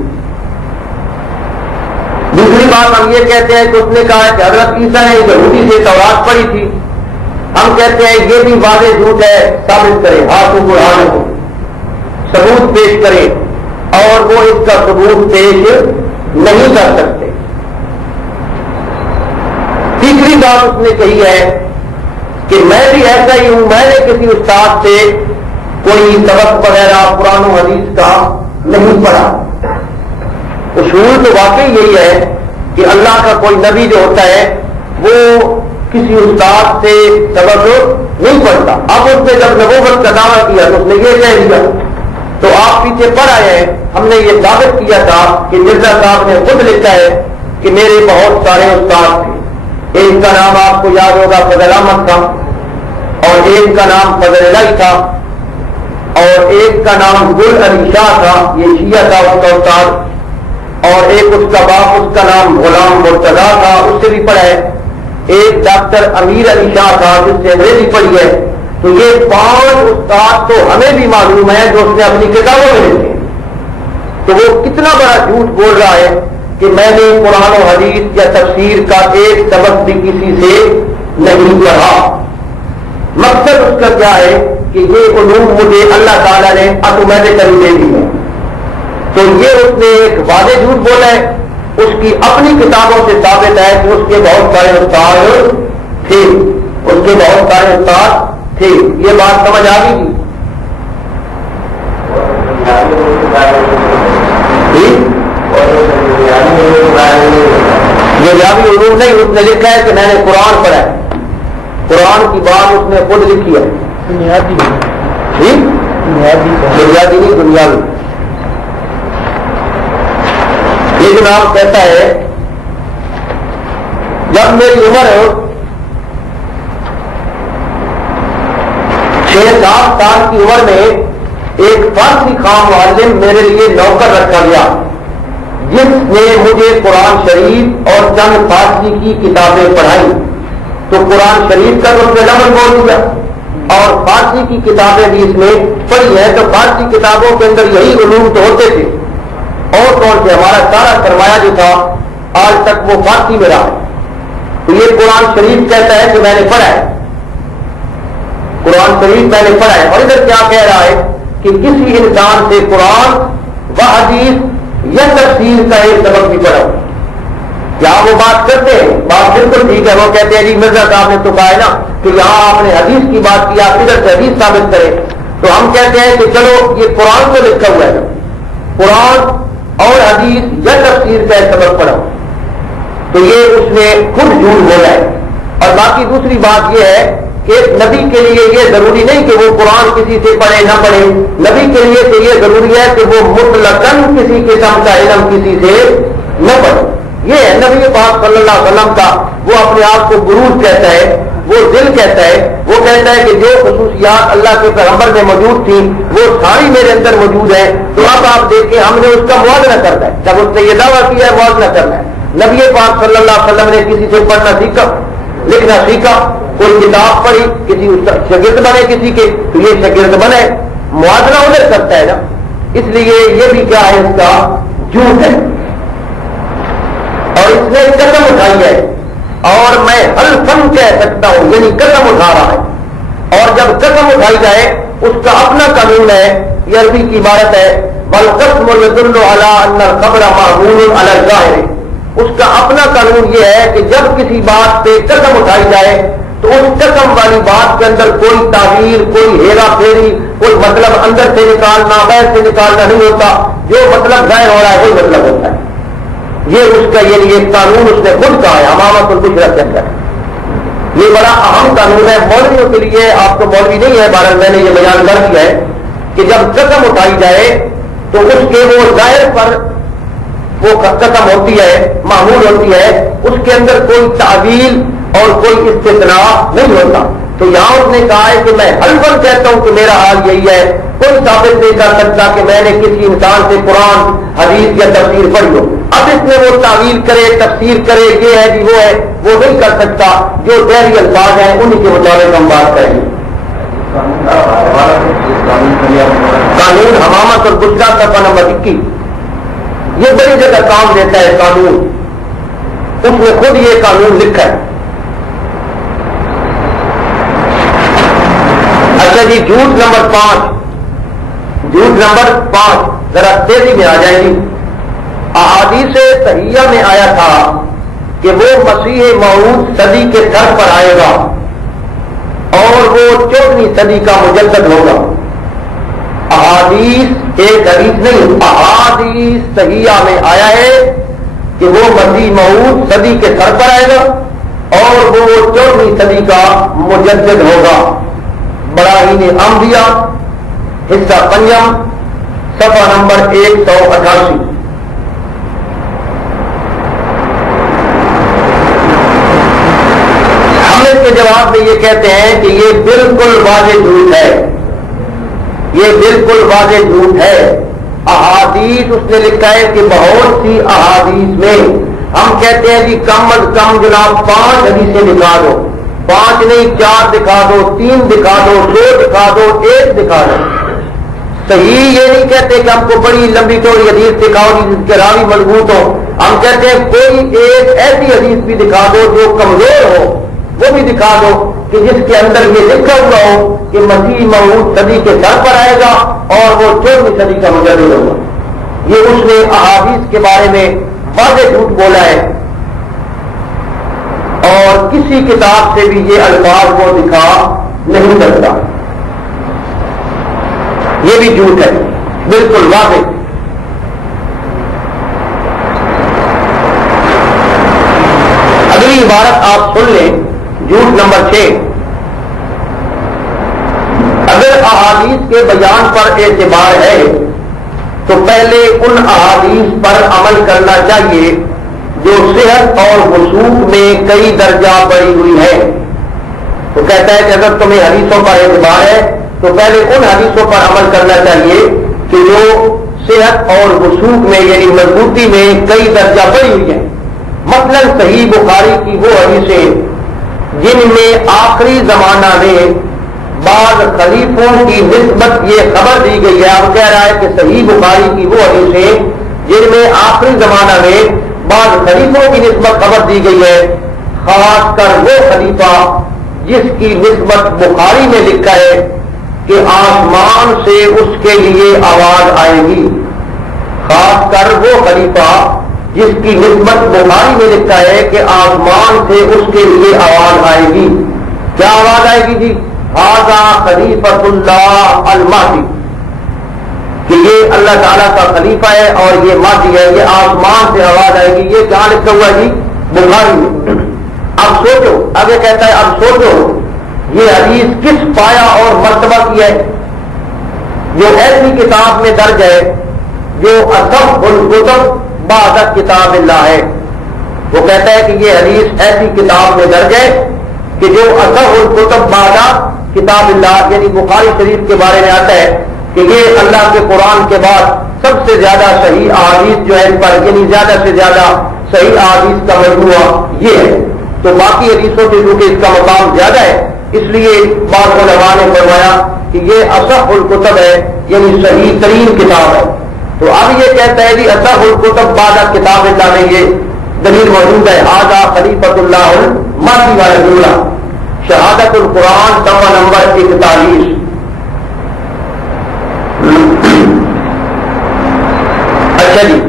دوسری بات ہم یہ کہتے ہیں کہ اس نے کہا ہے کہ حضرت عیسیٰ نے یہودی سے تورات پڑھی تھی. ہم کہتے ہیں یہ بھی واضح جھوٹ ہے، ثابت کریں، ہاتھوں کو برہان کو ثبوت پیش کریں، اور وہ اس کا ثبوت پیش نہیں کر سکتے. تیسری بات اس نے کہی ہے کہ میں بھی ایسا ہی ہوں، میں نے کسی استاد سے کوئی سبق وغیرہ قرآن و حدیث کا نہیں پڑھا. اصول تو واقعی یہی ہے کہ اللہ کا کوئی نبی جو ہوتا ہے وہ کسی استاد سے سبق نہیں پڑھتا. اب اس نے جب نبوت کا دعویٰ کیا تو اس نے یہ کہہ دیا، تو آپ پیچھے پڑھ آئے ہیں. ہم نے یہ ثابت کیا تھا کہ مرزا صاحب نے خود لکھا ہے کہ میرے بہت سارے استاد تھے. ایک کا نام آپ کو یاد ہوگا فضل احمد تھا، اور ایک کا نام فضل الہی تھا، اور ایک کا نام گل علی شاہ تھا، یہ شیعہ تھا اس کا استاد، اور ایک اس کا باپ اس کا نام غلام مرتضیٰ تھا، اس سے بھی پڑھا ہے. ایک ڈاکٹر امیر علی شاہ تھا جس سے انگریزی پڑھی ہے. تو یہ 5 استاد تو ہمیں بھی معلوم ہے جو اس نے اپنی کتابوں میں لکھے. تو وہ کتنا بڑا جھوٹ بول رہا ہے کہ میں نے قرآن و حدیث یا تفسیر کا ایک سبق بھی کسی سے نہیں پڑھا. مقصد اس کا کیا ہے کہ یہ علوم مجھے اللہ تعالیٰ نے آٹومیٹکلی دے دی ہے. تو یہ اس نے ایک واضح جھوٹ بولا ہے. اس کی اپنی کتابوں سے ثابت ہے کہ اس کے بہت سارے استاد تھے، اس کے بہت سارے استاد تھے. یہ بات سمجھ آ گئی تھی؟ یہ جابی علوم نہیں، اس نے لکھا ہے کہ میں نے قرآن پڑھا ہے. قرآن کی بات اس نے خود لکھی ہے. بنیادی نہیں، دنیاوی. یہ جناب کہتا ہے جب میری عمر 6-7 سال کی عمر میں ایک فارسی خام معلم میرے لیے نوکر رکھا گیا جس نے مجھے قرآن شریف اور چند فارسی کی کتابیں پڑھائیں. تو قرآن شریف کا تو اس نے لفظ بول دیا اور فارسی کی کتابیں بھی اس میں پڑھی ہیں. تو فارسی کتابوں کے اندر یہی علوم تو ہوتے تھے. اور کون سے ہمارا سارا سرمایہ جو تھا آج تک وہ فارسی میں رہا. تو یہ قرآن شریف کہتا ہے کہ میں نے پڑھا ہے، قرآن شریف میں نے پڑھا ہے. اور ادھر کیا کہہ رہا ہے کہ کسی انسان سے قرآن و حدیث یا تفسیر کا ایک سبق بھی پڑھا. کیا وہ بات کرتے ہیں؟ بات بالکل ٹھیک ہے. وہ کہتے ہیں جی مرزا صاحب نے تو کہا ہے نا کہ یہاں آپ نے حدیث کی بات کی، آپ ادھر سے حدیث ثابت کریں. تو ہم کہتے ہیں کہ چلو یہ قرآن کو لکھا ہوا ہے، قرآن اور حدیث یا تفسیر کا ایک سبق پڑھا. تو یہ اس نے خود جھوٹ بولا ہے. اور باقی دوسری بات یہ ہے کہ نبی کے لیے یہ ضروری نہیں کہ وہ قرآن کسی سے پڑھے نہ پڑھے. نبی کے لیے تو یہ ضروری ہے کہ وہ مطلقاً کسی قسم کا علم کسی سے نہ پڑھے. یہ ہے نبی پاک صلی اللہ علیہ وسلم کا. وہ اپنے آپ کو غرور کہتا ہے، وہ دل کہتا ہے. وہ کہتا ہے کہ جو خصوصیات اللہ کے پیغمبر میں موجود تھیں وہ ساری میرے اندر موجود ہیں. تو اب آپ دیکھیں ہم نے اس کا موازنہ کرنا ہے. جب اس نے یہ دعویٰ کیا ہے موازنہ کرنا ہے. نبی پاک صلی اللہ علیہ وسلم نے کسی سے پڑھنا سیکھا، لکھنا سیکھا، کوئی کتاب پڑھی، کسی شاگرد بنے کسی کے، تو یہ شاگرد بنے. موازنہ ادھر کرتا ہے نا. اس لیے یہ بھی کیا ہے، اس کا جھوٹ ہے. اور اس نے قدم اٹھائی ہے اور میں حلفن کہہ سکتا ہوں، یعنی قسم اٹھا رہا ہے، اور جب قسم اٹھائی جائے اس کا اپنا قانون ہے، یہ عربی کی عبارت ہے والقسم يدل على ان الخبر معمول على الظاہر، اس کا اپنا قانون یہ ہے کہ جب کسی بات پہ قسم اٹھائی جائے تو اس قسم والی بات کے اندر کوئی تعبیر، کوئی ہیرا پھیری، کوئی مطلب اندر سے نکالنا باہر سے نکالنا نہیں ہوتا، جو مطلب ظاہر ہو رہا ہے وہی مطلب ہوتا ہے۔ یہ اس کا یہ قانون اس نے خود کہا ہے امامت البشرا کے اندر، یہ بڑا اہم قانون ہے مولویوں کے لیے۔ آپ کو مولوی نہیں ہے، بہرحال میں نے یہ بیان کر دیا ہے کہ جب قسم اٹھائی جائے تو اس کے وہ ظاہر پر وہ قسم ہوتی ہے، معمول ہوتی ہے، اس کے اندر کوئی تعویل اور کوئی استثناء نہیں ہوتا۔ تو یہاں اس نے کہا ہے کہ میں حلفاً کہتا ہوں کہ میرا حال یہی ہے، کوئی ثابت نہیں کر سکتا کہ میں نے کسی انسان سے قرآن حدیث یا تفسیر پڑھی ہو۔ اب اس میں وہ تعویل کرے، تفسیر کرے، یہ ہے جی وہ ہے، وہ نہیں کر سکتا۔ جو ظاہری الفاظ ہیں انہی کے مطابق ہم بات کریں گے۔ قانون حمامت اور بشرا صفحہ نمبر 21، یہ بڑی جگہ کام دیتا ہے قانون، اس نے خود یہ قانون لکھا ہے۔ اچھا جی، جھوٹ نمبر 5، ذرا تیزی میں آ جائیں گی۔ احادیث صحیحہ میں آیا تھا کہ وہ مسیح موعود صدی کے سر پر آئے گا اور وہ 14ویں صدی کا مجدد ہوگا۔ احادیث ایک حدیث نہیں، احادیث صحیحہ میں آیا ہے کہ وہ مسیح موعود صدی کے سر پر آئے گا اور وہ 14ویں صدی کا مجدد ہوگا۔ براہین انبیاء حصہ 5 صفحہ نمبر 188۔ ہم اس کے جواب میں یہ کہتے ہیں کہ یہ بالکل واضح جھوٹ ہے، یہ بالکل واضح جھوٹ ہے۔ احادیث اس نے لکھا ہے کہ بہت سی احادیث میں ہم کہتے ہیں کہ کم از کم جناب 5 حدیثیں دکھا دو، 5 نہیں 4 دکھا دو، 3 دکھا دو، 2 دکھا دو، 1 دکھا دو۔ صحیح یہ نہیں کہتے کہ ہم کو بڑی لمبی چوڑی حدیث دکھاؤ جس کے راوی مضبوط ہو، ہم کہتے ہیں کوئی ایک ایسی حدیث بھی دکھا دو جو کمزور ہو، وہ بھی دکھا دو کہ جس کے اندر یہ لکھا ہوا ہو کہ مسیح موعود صدی کے سر پر آئے گا اور وہ 14ویں صدی کا مجدد ہوگا۔ یہ اس نے احادیث کے بارے میں واضح جھوٹ بولا ہے، اور کسی کتاب سے بھی یہ الفاظ وہ دکھا نہیں سکتا، یہ بھی جھوٹ ہے بالکل واضح۔ اگلی عبارت آپ سن لیں، جھوٹ نمبر 6، اگر احادیث کے بیان پر اعتبار ہے تو پہلے ان احادیث پر عمل کرنا چاہیے جو صحت اور وثوق میں کئی درجہ بڑھی ہوئی ہے۔ تو کہتا ہے کہ اگر تمہیں حدیثوں پر اعتبار ہے تو پہلے ان حدیثوں پر عمل کرنا چاہیے کہ جو صحت اور وثوق میں یعنی مضبوطی میں کئی درجہ بڑھی ہوئی ہیں۔ مثلا صحیح بخاری کی وہ حدیثیں جن میں آخری زمانہ میں بعض خلیفوں کی نسبت یہ خبر دی گئی ہے، اب کہہ رہا ہے کہ صحیح بخاری کی وہ حدیثیں جن میں آخری زمانہ میں بعض خلیفوں کی نسبت خبر دی گئی ہے، خاص کر وہ خلیفہ جس کی نسبت بخاری میں لکھا ہے کہ آسمان سے اس کے لیے آواز آئے گی، خاص کر وہ خلیفہ جس کی نسبت بخاری میں لکھا ہے کہ آسمان سے اس کے لیے آواز آئے گی۔ کیا آواز آئے گی جی؟ ھذا خلیفۃ اللہ المہدی، کہ یہ اللہ تعالیٰ کا خلیفہ ہے اور یہ مہدی ہے، یہ آسمان سے آواز آئے گی۔ یہ کہاں لکھا ہوا جی؟ بخاری میں۔ اب سوچو، آگے کہتا ہے اب سوچو یہ حدیث کس پایا اور مرتبہ کی ہے، جو ایسی کتاب میں درج ہے جو اصح الکتب بعد کتاب اللہ ہے۔ وہ کہتا ہے کہ یہ حدیث ایسی کتاب میں درج ہے کہ جو اصح الکتب بعد کتاب اللہ، یعنی بخاری شریف کے بارے میں آتا ہے کہ یہ اللہ کے قرآن کے بعد سب سے زیادہ صحیح احادیث جو ہے اس پر، یعنی زیادہ سے زیادہ صحیح احادیث کا مجموعہ یہ ہے۔ تو باقی حدیثوں سے چونکہ اس کا مقام زیادہ ہے، اس لیے بعض علماء نے فرمایا کہ یہ اصح الکتب ہے، یعنی صحیح ترین کتاب ہے۔ تو اب یہ کہتا ہے کہ اصح الکتب بعد کتاب اللہ میں یہ دلیل موجود ہے. آدھا خلیفۃ اللہ المہدی والا جملہ شہادت القرآن صفحہ نمبر 41. اچھا جی،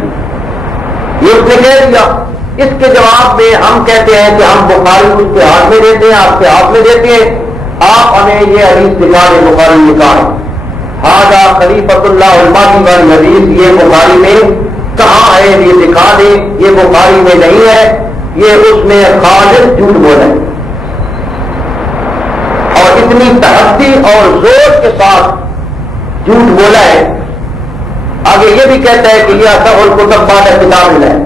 یہ اس نے کہہ دیا. اس کے جواب میں ہم کہتے ہیں کہ ہم بخاری اس کے ہاتھ میں دیتے ہیں، آپ کے ہاتھ میں دیتے ہیں. آپ ہمیں یہ حدیث دکھا دیں بخاری نکال. آدھا خلیفۃ اللہ المہدی والی حدیث یہ بخاری میں کہاں ہے؟ یہ دکھا دیں. یہ بخاری میں نہیں ہے، یہ اس میں خالص جھوٹ بولا ہے اور اتنی تحدی اور زور کے ساتھ جھوٹ بولا ہے. آگے یہ بھی کہتا ہے کہ یہ اصح الکتب بعد کتاب اللہ ہے.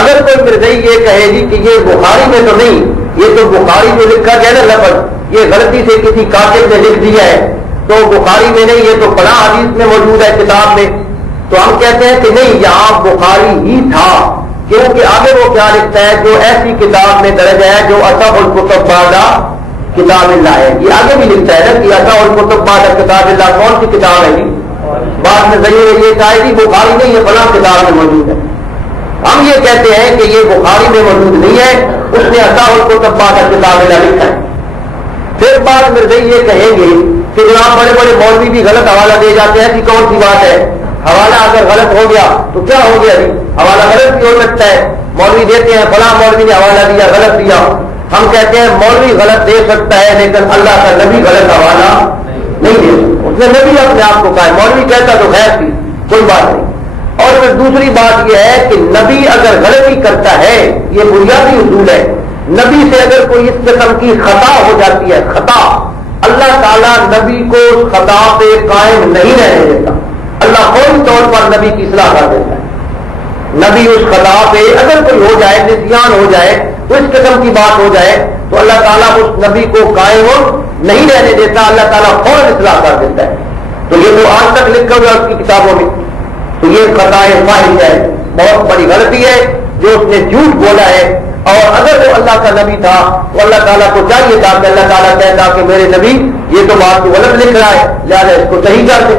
اگر کوئی مرزائی یہ کہے گی کہ یہ بخاری میں تو نہیں، یہ تو بخاری جو لکھا گیا نا لفظ یہ غلطی سے کسی کاتب نے لکھ دیا ہے تو بخاری میں نہیں، یہ تو فلاں حدیث میں موجود ہے کتاب میں، تو ہم کہتے ہیں کہ نہیں، یہاں بخاری ہی تھا. کیونکہ آگے وہ کیا لکھتا ہے؟ جو ایسی کتاب میں درج ہے جو اصح الکتب بعد کتاب اللہ ہے. یہ آگے بھی لکھتا ہے نا کہ اصح الکتب بعد کتاب اللہ کون سی کتاب ہے جی؟ بعد میں ضرور یہ چاہے گی بخاری نہیں، یہ فلاں کتاب میں موجود ہے. ہم یہ کہتے ہیں کہ یہ بخاری میں موجود نہیں ہے، اس نے اصح الکتب بعد کتاب اللہ لکھا ہے. پھر بعد مرزائی یہ کہیں گے کہ جناب بڑے بڑے مولوی بھی غلط حوالہ دے جاتے ہیں. ایسی کون سی بات ہے؟ حوالہ اگر غلط ہو گیا تو کیا ہو گیا جی؟ حوالہ غلط بھی ہو سکتا ہے. مولوی دیتے ہیں فلاں مولوی نے حوالہ دیا، غلط دیا. ہم کہتے ہیں مولوی غلط دے سکتا ہے لیکن اللہ کا نبی غلط حوالہ نہیں دے سکتا. اس نے نبی اپنے آپ کو کہا ہے، مولوی کہتا تو خیر تھی، کوئی بات نہیں. اور پھر دوسری بات یہ ہے کہ نبی اگر غلطی کرتا ہے، یہ بنیادی اصول ہے، نبی سے اگر کوئی اس قسم کی خطا ہو جاتی ہے، خطا، اللہ تعالیٰ نبی کو اس خطا پہ قائم نہیں رہنے دیتا. اللہ فوری طور پر نبی کی اصلاح کر دیتا ہے. نبی اس خطا پہ اگر کوئی ہو جائے، نسیان ہو جائے، تو اس قسم کی بات ہو جائے تو اللہ تعالیٰ اس نبی کو قائم نہیں رہنے دیتا، اللہ تعالیٰ فوراً اصلاح کر دیتا ہے. تو یہ تو آج تک لکھا ہوا اس کی کتابوں میں. تو یہ خطا فاحش ہے، بہت بڑی غلطی ہے جو اس نے جھوٹ بولا ہے. اور اگر وہ اللہ کا نبی تھا تو اللہ تعالیٰ کو چاہیے تھا کہ اللہ تعالیٰ کہتا کہ میرے نبی یہ تو بات تو غلط لکھ رہا ہے، لہٰذا اس کو صحیح کر دے.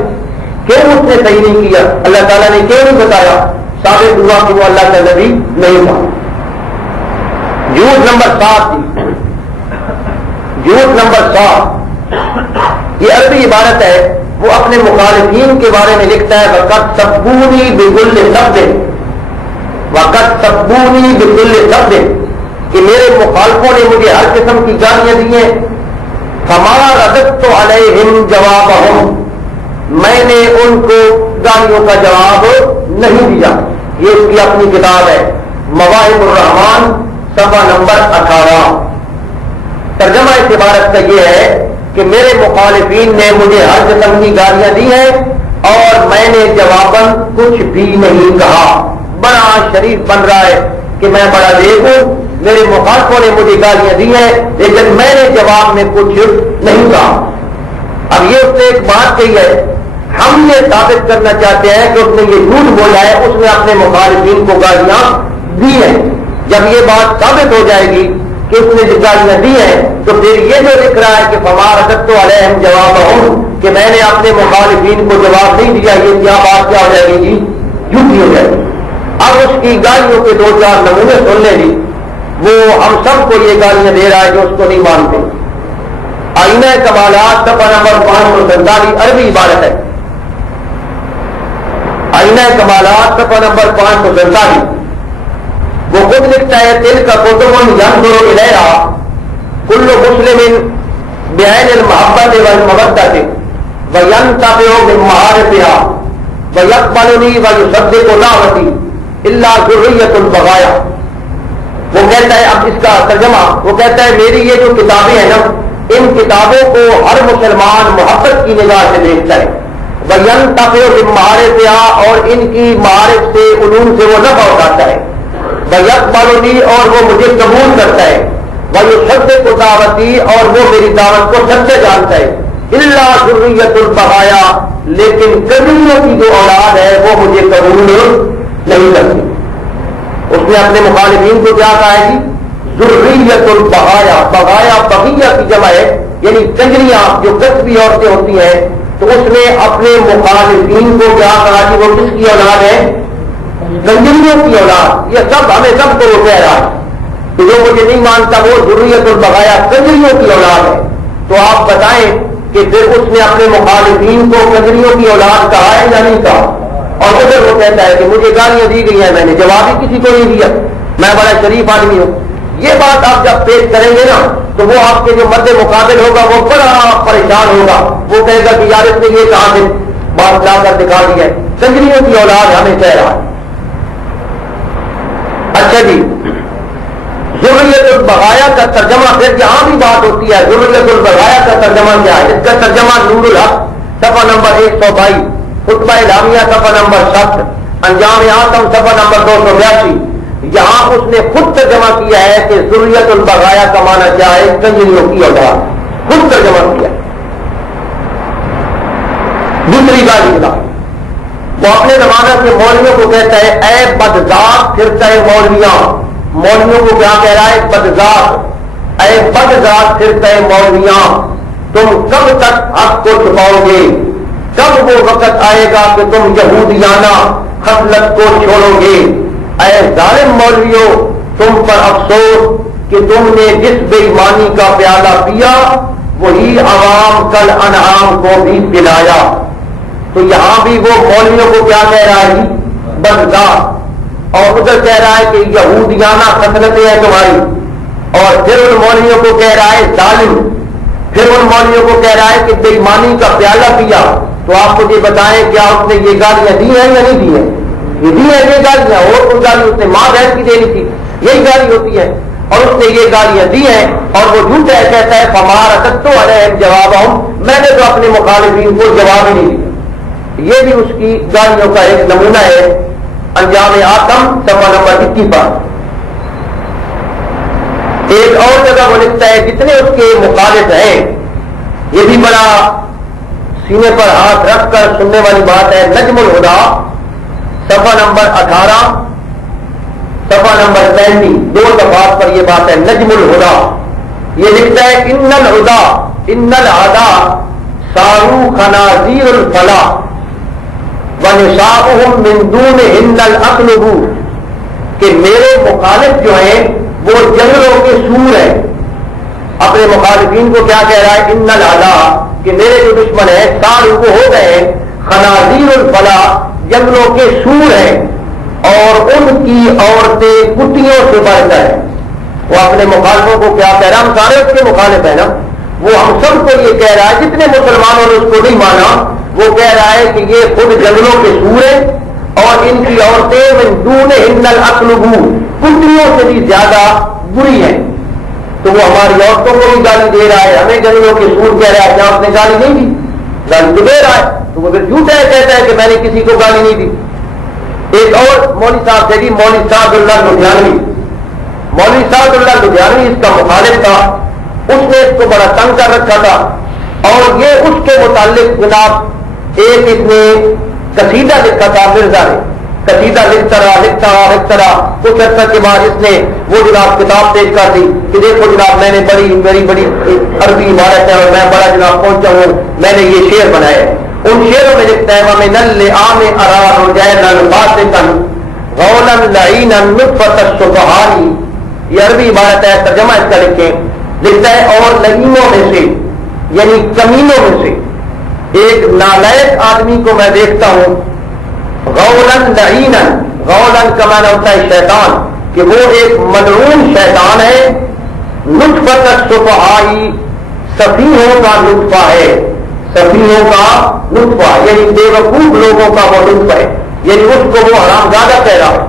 کیوں اس نے صحیح نہیں کیا؟ اللہ تعالیٰ نے کیوں نہیں بتایا؟ ثابت ہوا کہ وہ اللہ کا نبی نہیں تھا. جھوٹ نمبر 7 جھوٹ نمبر 7 یہ عربی عبارت ہے. وہ اپنے مخالفین کے بارے میں لکھتا ہے وقت سبونی بكل شبد، وقت سبونی بكل شبد، کہ میرے مخالفوں نے مجھے ہر قسم کی گالیاں دی ہیں. فما رددت علیہم جوابہم، میں نے ان کو گالیوں کا جواب نہیں دیا. یہ اس کی اپنی کتاب ہے مواہب الرحمان صفحہ نمبر 18. ترجمہ اس عبارت کا یہ ہے کہ میرے مخالفین نے مجھے ہر قسم کی گالیاں دی ہیں اور میں نے جواباً کچھ بھی نہیں کہا. بڑا شریف بن رہا ہے کہ میں بڑا نیک ہوں، میرے مخالفوں نے مجھے گالیاں دی ہیں لیکن میں نے جواب میں کچھ نہیں کہا. اب یہ اس نے ایک بات کہی ہے، ہم یہ ثابت کرنا چاہتے ہیں کہ اس نے یہ جھوٹ بولا ہے، اس نے اپنے مخالفین کو گالیاں دی ہیں. جب یہ بات ثابت ہو جائے گی کہ اس نے جو گالیاں دی ہیں تو پھر یہ جو لکھ رہا ہے کہ فما رددت علیہم جوابہم، کہ میں نے اپنے مخالفین کو جواب نہیں دیا، یہ کیا بات کیا ہو جائے گی جی؟ جھوٹی ہو جائے گی. اب اس کی گالیوں کے 2-4 نمونے سن لیں جی. وہ ہم سب کو یہ گالیاں دے رہا ہے جو اس کو نہیں مانتے. آئینہ کمالات صفحہ نمبر 547 عربی عبارت ہے. آئینہ کمالات صفحہ نمبر 547. وہ خود لکھتا ہے دل کا کتب ینظر الیہا کل مسلم بعین المحبت والمودۃ وینتفع من معارفها ویقبلنی ویصدق دعوتی الا ذریۃ البغایا. وہ کہتا ہے، اب اس کا ترجمہ، وہ کہتا ہے میری یہ جو کتابیں ہیں نا، ان کتابوں کو ہر مسلمان محبت کی نگاہ سے دیکھتا ہے. وینتفع من معارفها، اور ان کی معارف سے، علوم سے وہ نفع اٹھاتا ہے. ویقبلنی، اور وہ مجھے قبول کرتا ہے. ویصدق دعوتی، اور وہ میری دعوت کو سچا جانتا ہے. الا ذریۃ البغایا، لیکن کبیروں کی جو اولاد ہے وہ مجھے قبول نہیں کرتی. اس نے اپنے مخالفین کو کیا کہا ہے جی؟ ذریۃ البغایا. بغایا بغیہ کی جمع ہے، یعنی کنجریاں جو کسبی عورتیں ہوتی ہیں. تو اس نے اپنے مخالفین کو کیا کہا کہ وہ کس کی اولاد ہے؟ کنجریوں کی اولاد، یہ سب ہمیں سب کو وہ کہہ رہا ہے کہ جو مجھے نہیں مانتا وہ ذریت البغایا کنجریوں کی اولاد ہے. تو آپ بتائیں کہ پھر اس نے اپنے مخالفین کو کنجریوں کی اولاد کہا ہے یا نہیں کہا؟ اور ادھر وہ کہتا ہے کہ مجھے گالیاں دی گئی ہیں، میں نے جواب ہی کسی کو نہیں دیا، میں بڑا شریف آدمی ہوں. یہ بات آپ جب پیش کریں گے نا تو وہ آپ کے جو مد مقابل ہوگا وہ بڑا پریشان ہوگا. وہ کہے گا کہ یار اس نے یہ کہاں سے بات لا کر دکھا دی ہے، کنجریوں کی اولاد ہمیں کہہ رہا ہے. اچھا جی، ذریت البغایا کا ترجمہ پھر یہاں بھی بات ہوتی ہے. ذریت البغایا کا ترجمہ کیا ہے؟ اس کا ترجمہ نور الحق صفحہ نمبر 122، خطبہ اعلامیہ صفحہ نمبر 7، انجام آتم صفحہ نمبر 282. یہاں اس نے خود ترجمہ کیا ہے کہ ذریت البغایا کا معنی کیا ہے، کنجریوں کی اولاد، خود ترجمہ کیا. دوسری بات یہ وہ اپنے زمانہ کے مولویوں کو کہتا ہے اے بدذات پھرتا ہے مولویاں. مولویوں کو کیا کہہ رہا ہے؟ بدذات، اے بدذات پھرتا ہے مولویاں، تم کب تک حق کو چھپاؤ گے؟ کب وہ وقت آئے گا کہ تم یہودیانہ خصلت کو چھوڑو گے؟ اے ظالم مولویوں، تم پر افسوس کہ تم نے جس بے ایمانی کا پیالہ پیا وہی عوام کل انعام کو بھی پلایا. تو یہاں بھی وہ مولویوں کو کیا کہہ رہا ہے؟ بدذات. اور ادھر کہہ رہا ہے کہ یہودیانہ خصلتیں ہیں تمہاری. اور پھر ان مولویوں کو کہہ رہا ہے ظالم، پھر ان مولویوں کو کہہ رہا ہے کہ بے ایمانی کا پیالہ پیا. تو آپ مجھے بتائیں کیا اس نے یہ گالیاں دی ہیں یا نہیں دی ہیں؟ یہ دی ہیں یہ گالیاں. اور کوئی گالی اس نے ماں بہن کی دینی تھی، یہی گالی ہوتی ہے. اور اس نے یہ گالیاں دی ہیں اور وہ جھوٹ ہے، کہتا ہے فمار تو علیہم جواب ہوں، میں نے تو اپنے مخالفین کو جواب ہی نہیں دیا. یہ بھی اس کی گالیوں کا ایک نمونہ ہے. انجام آتم صفحہ نمبر 21 پر ایک اور جگہ وہ لکھتا ہے جتنے اس کے مخالف ہیں، یہ بھی بڑا سینے پر ہاتھ رکھ کر سننے والی بات ہے. نجم الہدا صفحہ نمبر 18، صفحہ نمبر 35، 2 دفعات پر یہ بات ہے. نجم الہدا یہ لکھتا ہے ان الہدا ان الہدا سارو خنازیر الفلا ونساؤہم من دونہن الاقلب، کہ میرے مخالف جو ہیں وہ جنگلوں کے سور ہیں. اپنے مخالفین کو کیا کہہ رہا ہے؟ ان الہدا، کہ میرے جو دشمن ہیں سارو وہ ہو گئے خنازیر الفلا، جنگلوں کے سور ہیں، اور ان کی عورتیں کٹیوں سے بڑھ کر ہیں. وہ اپنے مخالفوں کو کیا کہہ رہا ہے؟ ہم سارے اس کے مخالف ہیں نا. وہ ہم سب کو یہ کہہ رہا ہے، جتنے مسلمانوں نے اس کو نہیں مانا وہ کہہ رہا ہے کہ یہ خود جنگلوں کے سور ہیں اور ان کی عورتیں من دونہن الاقلب، کٹیوں سے بھی زیادہ بری ہیں. تو وہ ہماری عورتوں کو بھی گالی دے رہا ہے، ہمیں جنگلوں کے سور کہہ رہا ہے. کیا آپ نے گالی نہیں دی؟ گالی تو دے رہا ہے. تو وہ پھر جھوٹ ہے، کہتا ہے کہ میں نے کسی کو گالی نہیں دی. ایک اور مولوی صاحب تھے جی، مولوی سعد اللہ لدھیانوی. مولوی سعد اللہ لدھیانوی اس کا مخالف تھا. اس نے اس کو بڑا تنگ کر رکھا تھا اور یہ اس کے متعلق جناب ایک اس نے قصیدہ لکھا تھا. مرزا نے قصیدہ لکھتا رہا کچھ عرصہ کے بعد اس نے وہ جناب کتاب پیش کر دی کہ دیکھو جناب میں نے بڑی عربی عبارت ہے اور میں بڑا جناب پہنچا ہوں، میں نے یہ شعر بنائے. ان شعروں میں لکھتا ہے وَمِنَ اللِّئَامِ أَرَى رُجَيْلًا بَاسِطًا غَوْلًا لَعِينًا نُطْفَةَ الشُّبْهَانِ. یہ عربی عبارت ہے، ترجمہ اس کا لکھیں. لکھتا ہے اور لعینوں میں سے یعنی کمینوں میں سے ایک نالائق آدمی کو میں دیکھتا ہوں. غولاً لعیناً، غولاً کا معنی ہوتا ہے شیطان، کہ وہ ایک ملعون شیطان ہے. نطفۃ الصفحاء، سفیہوں کا نطفہ ہے، سفیہوں کا نطفہ یعنی بے وقوف لوگوں کا وہ نطفہ ہے، یعنی اس کو وہ حرامزادہ کہہ رہا ہے.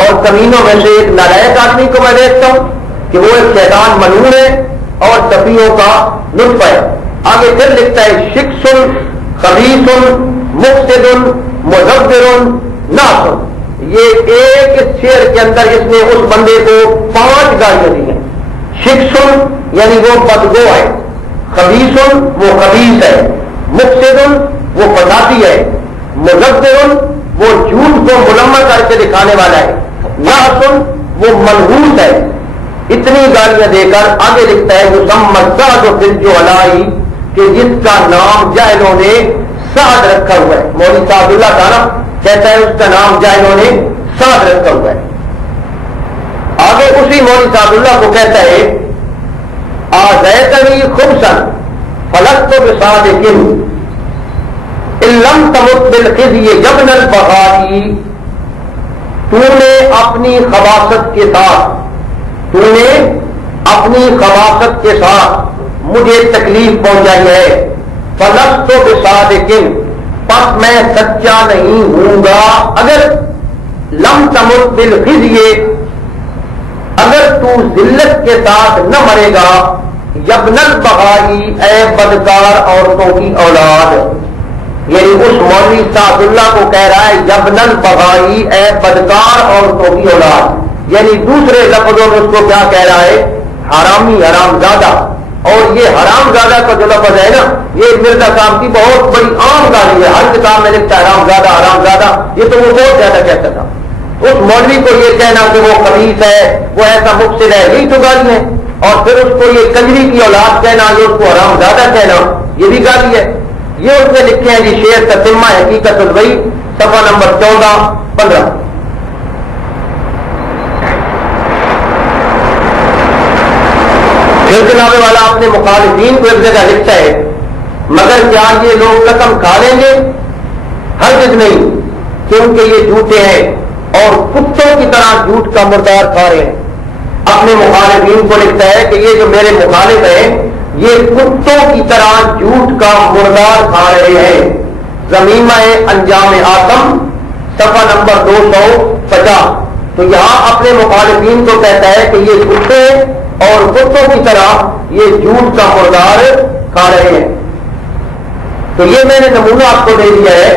اور کمینوں میں سے ایک نالائق آدمی کو میں دیکھتا ہوں کہ وہ ایک شیطان ملعون ہے اور سفیہوں کا نطفہ ہے. آگے پھر لکھتا ہے شخص خبیث مفسد مدبر ناس. یہ ایک شعر کے اندر اس نے اس بندے کو 5 گالیاں دی ہیں. شخص یعنی وہ بدگو ہے، خبیث وہ خبیث ہے، مفسد وہ فسادی ہے، مدبر وہ جھوٹ کو ملمہ کر کے دکھانے والا ہے، ناس وہ منحوس ہے. اتنی گالیاں دے کر آگے لکھتا ہے مسمى سعد فی الجہلاء، کہ جس کا نام جاہلوں نے سعد رکھا ہوا ہے. مولوی صاحب اللہ تعالیٰ کہتا ہے اس کا نام جاہلوں نے سعد رکھا ہوا ہے. آگے اسی مولوی سعد اللہ کو کہتا ہے آزیتنی خبثا فلست بصادق ان لم تمت بالخزي ابن البغائی. تو نے اپنی خباثت کے ساتھ مجھے تکلیف پہنچائی ہے. فلست بصادق پس میں سچا نہیں ہوں گا. اگر لم تمت بالخزي اگر تو ذلت کے ساتھ نہ مرے گا. ابن البغائی اے بدکار عورتوں کی اولاد. یعنی اس مولوی سعد اللہ کو کہہ رہا ہے ابن البغائی اے بدکار عورتوں کی اولاد. یعنی دوسرے لفظوں میں اس کو کیا کہہ رہا ہے؟ حرامی، حرام زادہ. اور یہ حرام زادہ کا جو لفظ ہے نا، یہ مرزا صاحب کی بہت بڑی عام گالی ہے. ہر کتاب میں لکھتا ہے حرام زادہ، حرام زادہ. یہ تو وہ بہت زیادہ کہتا تھا. اس مولوی کو یہ کہنا کہ وہ خبیث ہے، وہ ایسا مفسد ہے، یہی تو گالی ہے. اور پھر اس کو یہ کنجری کی اولاد کہنا، جو اس کو حرام زادہ کہنا، یہ بھی گالی ہے. یہ اس نے لکھے ہیں جی شعر تتمہ حقیقت الوحی صفحہ نمبر 14-15. پھر جناب والا اپنے مخالفین کو ایک جگہ لکھتا ہے مگر کیا یہ لوگ قسم کھا لیں گے؟ ہرگز نہیں، کیونکہ یہ جھوٹے ہیں اور کتوں کی طرح جھوٹ کا مردار کھا رہے ہیں. اپنے مخالفین کو لکھتا ہے کہ یہ جو میرے مخالف ہیں یہ کتوں کی طرح جھوٹ کا مردار کھا رہے ہیں. زمینہ انجام آتم صفحہ نمبر 250. تو یہاں اپنے مخالفین کو کہتا ہے کہ یہ کتے اور کتوں کی طرح یہ جھوٹ کا مردار کھا رہے ہیں. تو یہ میں نے نمونہ آپ کو دے دیا ہے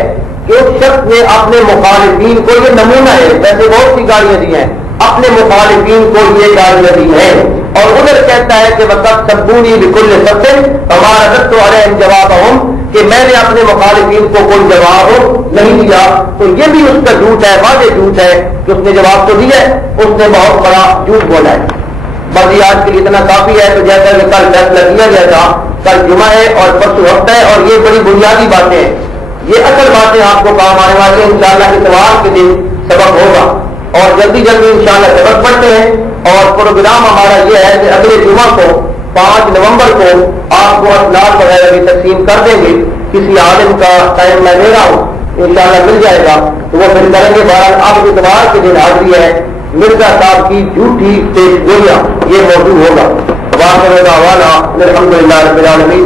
کہ اس شخص نے اپنے مخالفین کو، یہ نمونہ ہے، ویسے بہت سی گالیاں دی ہیں، اپنے مخالفین کو یہ گالیاں دی ہیں. اور ادھر کہتا ہے کہ وقت سبونی بکل سب ہمارا رد تو علیہم جواب ہوں کہ میں نے اپنے مخالفین کو کوئی جواب نہیں دیا. تو یہ بھی اس کا جھوٹ ہے، واضح جھوٹ ہے کہ اس نے جواب تو دیا ہے، اس نے بہت بڑا جھوٹ بولا ہے. بس یہ آج کے لیے اتنا کافی ہے. تو جیسا کہ کل فیصلہ کیا گیا تھا، کل جمعہ ہے اور پرسوں ہفتہ ہے، اور یہ بڑی بنیادی باتیں ہیں، یہ اصل باتیں آپ کو کام آنے والی ہیں. انشاءاللہ اتوار کے دن سبق ہوگا اور جلدی انشاءاللہ سبق پڑھتے ہیں. اور پروگرام ہمارا یہ ہے کہ اگلے جمعہ کو 5 نومبر کو آپ کو اسناد وغیرہ بھی تقسیم کر دیں گے. کسی عالم کا ٹائم میں دے رہا ہوں، انشاءاللہ مل جائے گا تو وہ پھر کریں گے. بہرحال اب اتوار کے دن حاضری ہے، مرزا صاحب کی جھوٹی پیش گوئیاں، یہ موضوع ہوگا. الحمد للہ رب العالمین.